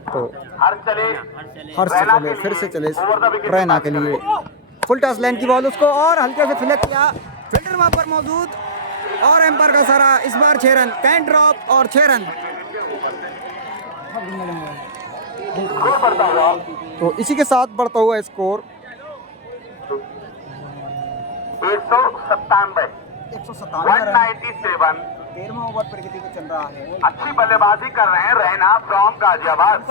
तो हर चले फिर से चले रैना के लिए। फुल टॉस लाइन की बॉल उसको और हल्के से फ्लिक किया, फील्डर वहां पर मौजूद और एम्पायर का सारा। इस बार 6 रन, कैन ड्रॉप और 6 रन। तो इसी के साथ बढ़ता हुआ स्कोर 197 197। 13वां ओवर प्रगति पे चल रहा है। अच्छी बल्लेबाजी कर रहे हैं रैना फ्रॉम गाजियाबाद।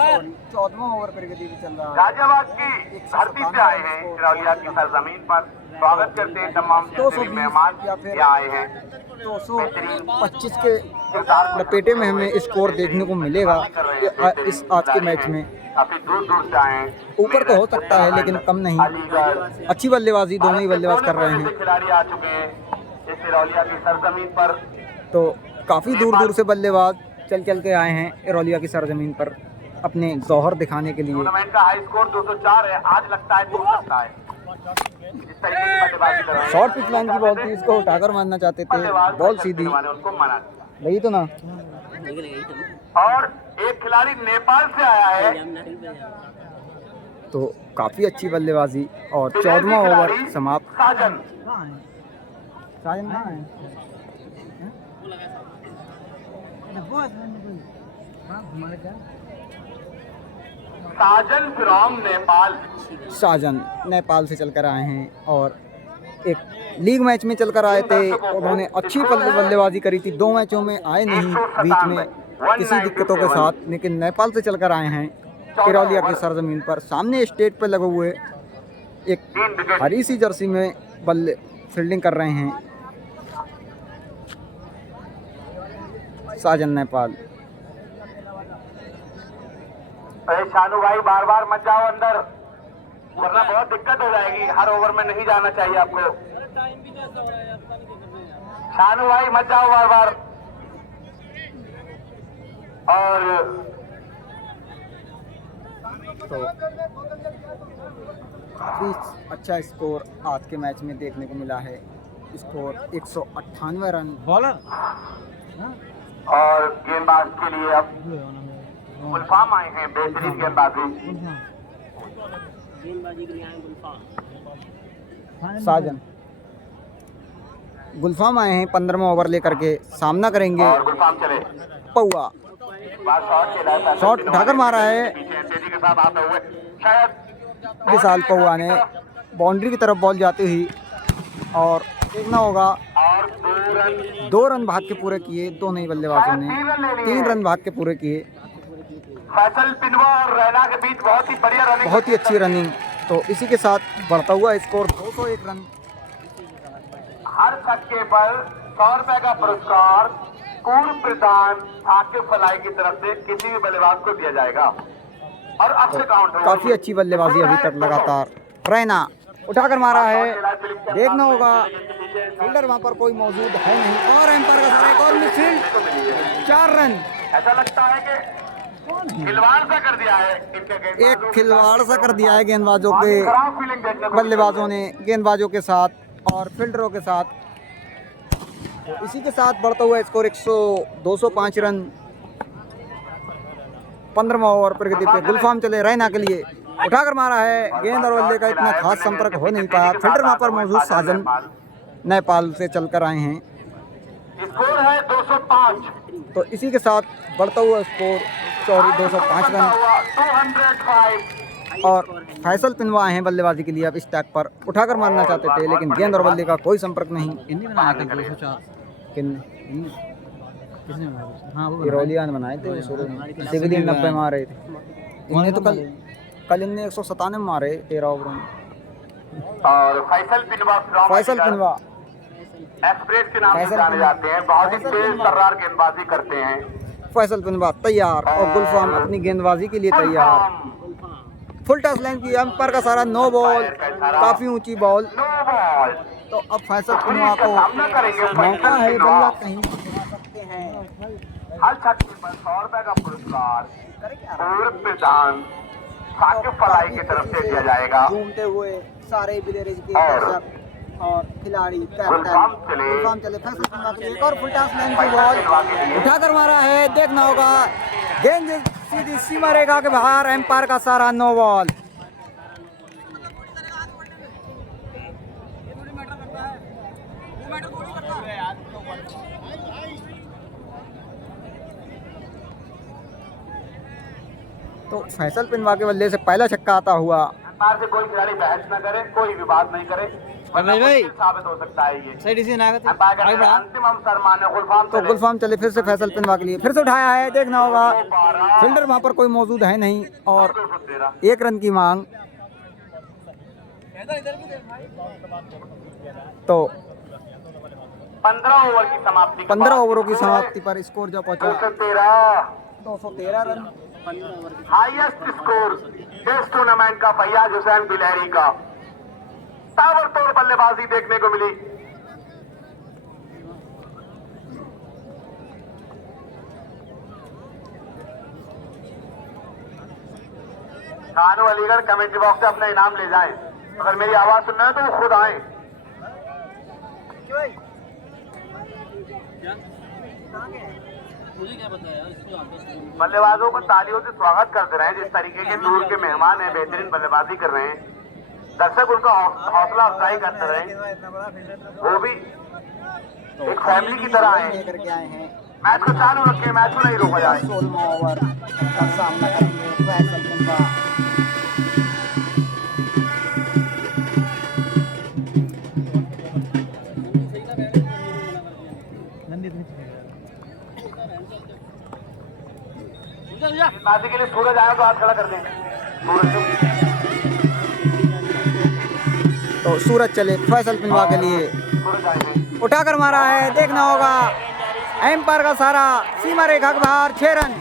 14वां ओवर प्रगति पे चल रहा है। गाजियाबाद की धरती से आए हैं, सिरौलिया की सरजमीन पर। स्वागत करते हैं तमाम जितने मेहमान यहाँ आए हैं। 225 के लपेटे में हमें स्कोर देखने को मिलेगा इस आज के मैच में। काफी दूर दूर से आए हैं। ऊपर तो हो सकता है लेकिन कम नहीं। अलीगढ़ अच्छी बल्लेबाजी, दोनों ही बल्लेबाज कर रहे हैं। खिलाड़ी आ चुके हैं इस सिरौलिया की सरजमीन पर। तो काफ़ी दूर दूर से बल्लेबाज चल चल के आए हैं एरोलिया की सरजमीन पर अपने जौहर दिखाने के लिए। टूर्नामेंट का हाई स्कोर 204 है। आज लगता है टूट सकता है। इस तरीके की बल्लेबाजी कर रहे हैं। शॉर्ट पिच लाइन की बॉल थी, इसको उठाकर मारना चाहते थे, बॉल सीधी उनको मना किया। वही तो ना। और एक खिलाड़ी नेपाल से आया है। तो काफ़ी अच्छी बल्लेबाजी और 14वां ओवर समाप्त। साजन साजन कहाँ है? साजन फ्रॉम नेपाल। साजन नेपाल से चलकर आए हैं और एक लीग मैच में चलकर आए थे। उन्होंने अच्छी बल्लेबाजी करी थी, 2 मैचों में आए नहीं बीच में किसी दिक्कतों के साथ, लेकिन नेपाल से चलकर आए हैं किरौलिया की सरजमीन पर। सामने स्टेट पर लगे हुए एक हरी सी जर्सी में बल्ले फील्डिंग कर रहे हैं साजन नेपाल। अरे शानू भाई बार बार मत जाओ अंदर, वरना बहुत दिक्कत हो जाएगी। हर ओवर में नहीं जाना चाहिए आपको। शानू भाई मत जाओ बार बार। और तो काफ़ी अच्छा स्कोर आज के मैच में देखने को मिला है। Score 198 run. और गेंदबाज के लिए अब गुलफाम आए हैं। बेहतरीन गेंदबाजी। साजन गुलफाम आए हैं 15वां ओवर लेकर के, सामना करेंगे और गुलफाम चले। पौआ। शॉट उठाकर मारा है तेजी के साथ आते हुए शायद विशाल पौआ ने, बाउंड्री की तरफ बॉल जाती हुई और देखना होगा। और 2 रन भाग के पूरे किए दोनों ही बल्लेबाजों ने, 3 रन भाग के पूरे किए। फैसल पिनवा और रैना के बीच बहुत ही बढ़िया रनिंग, बहुत ही अच्छी रनिंग। तो इसी के साथ बढ़ता हुआ स्कोर 201 रन। हर छक्के पर 100 रुपए का पुरस्कार पूर्व प्रधान आके फलाई की तरफ से किसी भी बल्लेबाज को दिया जाएगा और अब से काउंट होगा। काफ़ी अच्छी बल्लेबाजी अभी तक लगातार। रैना उठाकर मारा है, देखना होगा फील्डर वहां पर कोई मौजूद है नहीं। और एम्पायर का सारा एक और मिसफील्ड, 4 रन। ऐसा लगता है कि खिलवाड़ सा कर दिया है इनके एक खिलवाड़ सा कर दिया है गेंदबाजों के, खराब फीलिंग देखने को बल्लेबाजों ने गेंदबाजों के साथ और फील्डरों के साथ। तो इसी के साथ बढ़ता हुआ स्कोर 205 रन। 15वां ओवर प्रगति पे गुलफाम चले रैना के लिए, उठाकर मारा है। गेंद और बल्ले का इतना खास संपर्क हो नहीं पाया। फील्डर वहां पर मौजूद साजन नेपाल से चलकर आए हैं। स्कोर है 205। तो इसी के साथ बढ़ता हुआ स्कोर 205 रन। 205। और फैसल पिनवा हैं बल्लेबाजी के लिए। अब इस टैग पर उठाकर मारना चाहते थे लेकिन गेंद और बल्ले का कोई संपर्क नहीं। हाँ वो इरोलिया ने बनाए थे वो शुरू में, सिविलियन 90 मार रहे थे। इन्हें तो कल इनने 197 मारे 13 ओवरों में। और फैसल पिनवा फैसल पिनवा एक्सप्रेस के नाम से फैसल जाने पिनवा। जाते हैं, बहुत ही तेज तर्रार गेंदबाजी करते हैं। फैसल पिनवा तैयार और गुलफाम अपनी गेंदबाजी के लिए तैयार। फुल टच लाइन की, अंपायर का सारा नो बॉल, काफी ऊंची बॉल। No ball. तो अब फैसल पिनवा को मौका है बल्ला कहीं सकते हैं। हर छक्के पर 100 रुपए का पुरस्कार पूर्व प्रदान साकिब फलाई की तरफ से दिया जाएगा। घूमते हुए सारे प्लेयर्स के और दर्शक और खिलाड़ी गुलफाम चले। गुलफाम चले। फैसल पिनवा के लिए एक और फुल टॉस लाइन की बॉल उठाकर मारा है, देखना होगा गेंद सीधी सीमा रेखा के बाहर, एम्पायर का सारा नो बॉल। तो फैसल पिनवा के बल्ले से पहला छक्का आता हुआ। अंपायर से कोई खिलाड़ी बहस न करे, कोई विवाद नहीं करे, वरना भाई। मुश्किल साबित हो सकता है ये। सही डिसीजन आएगा तो अंपायर आगे का बढ़ा। अंतिम अवसर माने गुलफाम तो चले। गुलफाम चले फिर से फैसल पिनवा के लिए, फिर से उठाया है, देखना होगा फील्डर वहां पर कोई मौजूद है नहीं और 1 रन की मांग। तो 15 ओवर की समाप्ति के 15 बाद ओवरों की समाप्ति पर स्कोर जो पहुंचा 213 run. Highest score test tournament का फैयाज हुसैन बिलहरी का। ताबड़तोड़ बल्लेबाजी देखने को मिली। कानू अलीगढ़ कमेंट्री बॉक्स से अपना इनाम ले जाएं। अगर मेरी आवाज सुन रहे हैं तो वो खुद आए। बल्लेबाजों को तालियों से स्वागत करते रहे। जिस तरीके के दूर के मेहमान हैं, बेहतरीन बल्लेबाजी कर रहे हैं, दर्शक उनका हौसला अफजाई करते रहे। वो भी एक फैमिली की तरह आए, करके आए हैं। मैच को चालू रखें, मैच को नहीं रोका जाए। 16वां ओवर का सामना करेंगे फैसल पिनवा। गेंदबाजी के लिए सूरज आया तो हाथ खड़ा कर दें। तो सूरज चले फैसल पिनवा के लिए, सूरज आए। उठाकर मारा है, देखना होगा एम्पायर का सारा सीमा रेखा के बाहर 6 रन।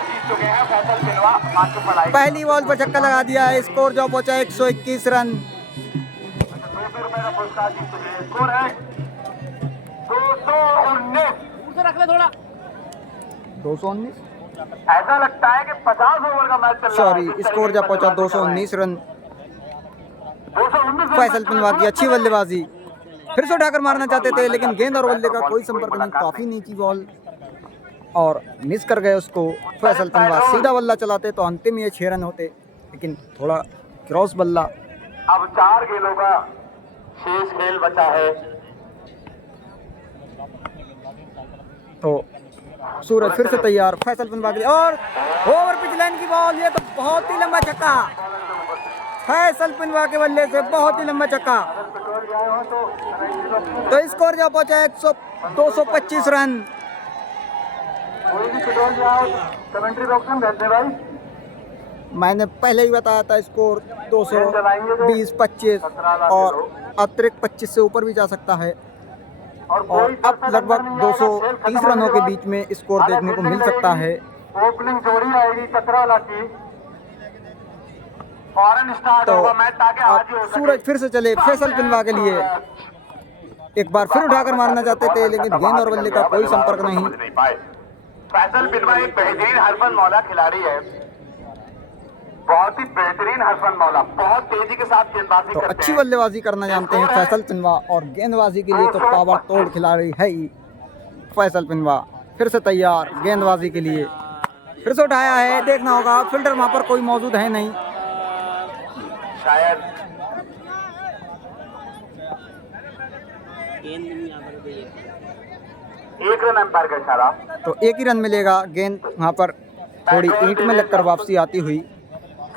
जीत चुके हैं फैसल पिनवा मासूम मलाई। पहली बॉल पर छक्का लगा दिया है, स्कोर जो पहुंचा 121 रन। 200 रुपए का पुरस्कार जीत चुके हैं। स्कोर है 219। रख ले थोड़ा। 219 ऐसा लगता है कि 50 ओवर का मैच चल रहा है। सॉरी, स्कोर जब पहुंचा 219 रन। 219 फैसल पिनवा की अच्छी बल्लेबाजी, फिर से उठाकर मारना चाहते थे लेकिन गेंद और बल्ले का कोई संपर्क नहीं, काफी नीची बॉल और मिस कर गए उसको फैसल पिनवा। सीधा बल्ला चलाते तो अंतिम ये 6 रन होते, लेकिन थोड़ा क्रॉस बल्ला। अब 4 गेंदों का शेष खेल बचा है। तो सूरज फिर से तैयार फैसल पिनवा के लिए और ओवर पिच लाइन की बॉल। ये तो बहुत ही लंबा छक्का, फैसल पिनवा के बल्ले से बहुत ही लंबा छक्का। तो स्कोर जो पहुंचा 225 रन। कमेंट्री बॉक्स में बैठे भाई। मैंने पहले ही बताया था स्कोर 220, 25 और अतिरिक्त 25 से ऊपर भी जा सकता है और अब लगभग 230 रनों के बीच में स्कोर देखने को मिल सकता है। ओपनिंग जोड़ी आएगी कतराला की। फॉरेन स्टार्ट तो होगा मैच ताकि आज ही हो अब सके। सूरज फिर से चले फैसल पिनवा के लिए, एक बार फिर उठाकर मारना चाहते थे लेकिन गेंद और बल्ले का कोई संपर्क नहीं। फैसल पिनवा एक बेहतरीन हरफन मौला खिलाड़ी है, बहुत ही बेहतरीन हरफन मौला, बहुत तेजी के साथ गेंदबाजी तो करते अच्छी हैं। बल्लेबाजी करना जानते हैं फैसल पिनवा और गेंदबाजी के लिए तो पावर तोड़ खिलाड़ी है ही फैसल पिनवा। फिर से तैयार गेंदबाजी के लिए, फिर से उठाया है, देखना होगा फील्डर वहां पर कोई मौजूद है नहीं। शायद एक रन अंपायर का इशारा। तो एक ही रन मिलेगा, गेंद वहां पर थोड़ी ईंट में लगकर वापसी आती हुई।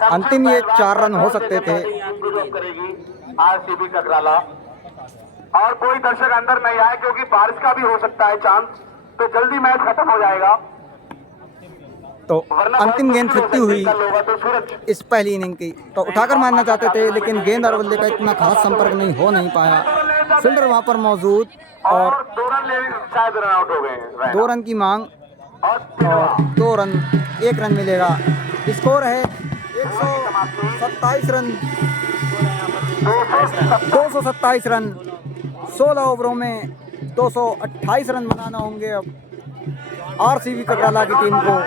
अंतिम ये 4 रन हो सकते थे। करेगी आरसीबी कतराला और कोई दर्शक अंदर नहीं आए क्योंकि बारिश का भी हो सकता है चांस। तो जल्दी मैच खत्म हो जाएगा, तो वरना अंतिम गेंद खिलती हुई कल होगा तो सूरज। इस पहली इनिंग की, तो उठाकर मारना चाहते थे लेकिन गेंद और बल्ले का इतना खास संपर्क हो नहीं पाया। फील्डर वहां पर मौजूद और 2 रन ले शायद रन आउट हो गए हैं। 2 रन की मांग और और 2 रन 1 रन मिलेगा। स्कोर है 127 रन, 227 रन। 16 ओवरों में 228 रन बनाना होंगे अब आरसीबी ककराला की टीम को।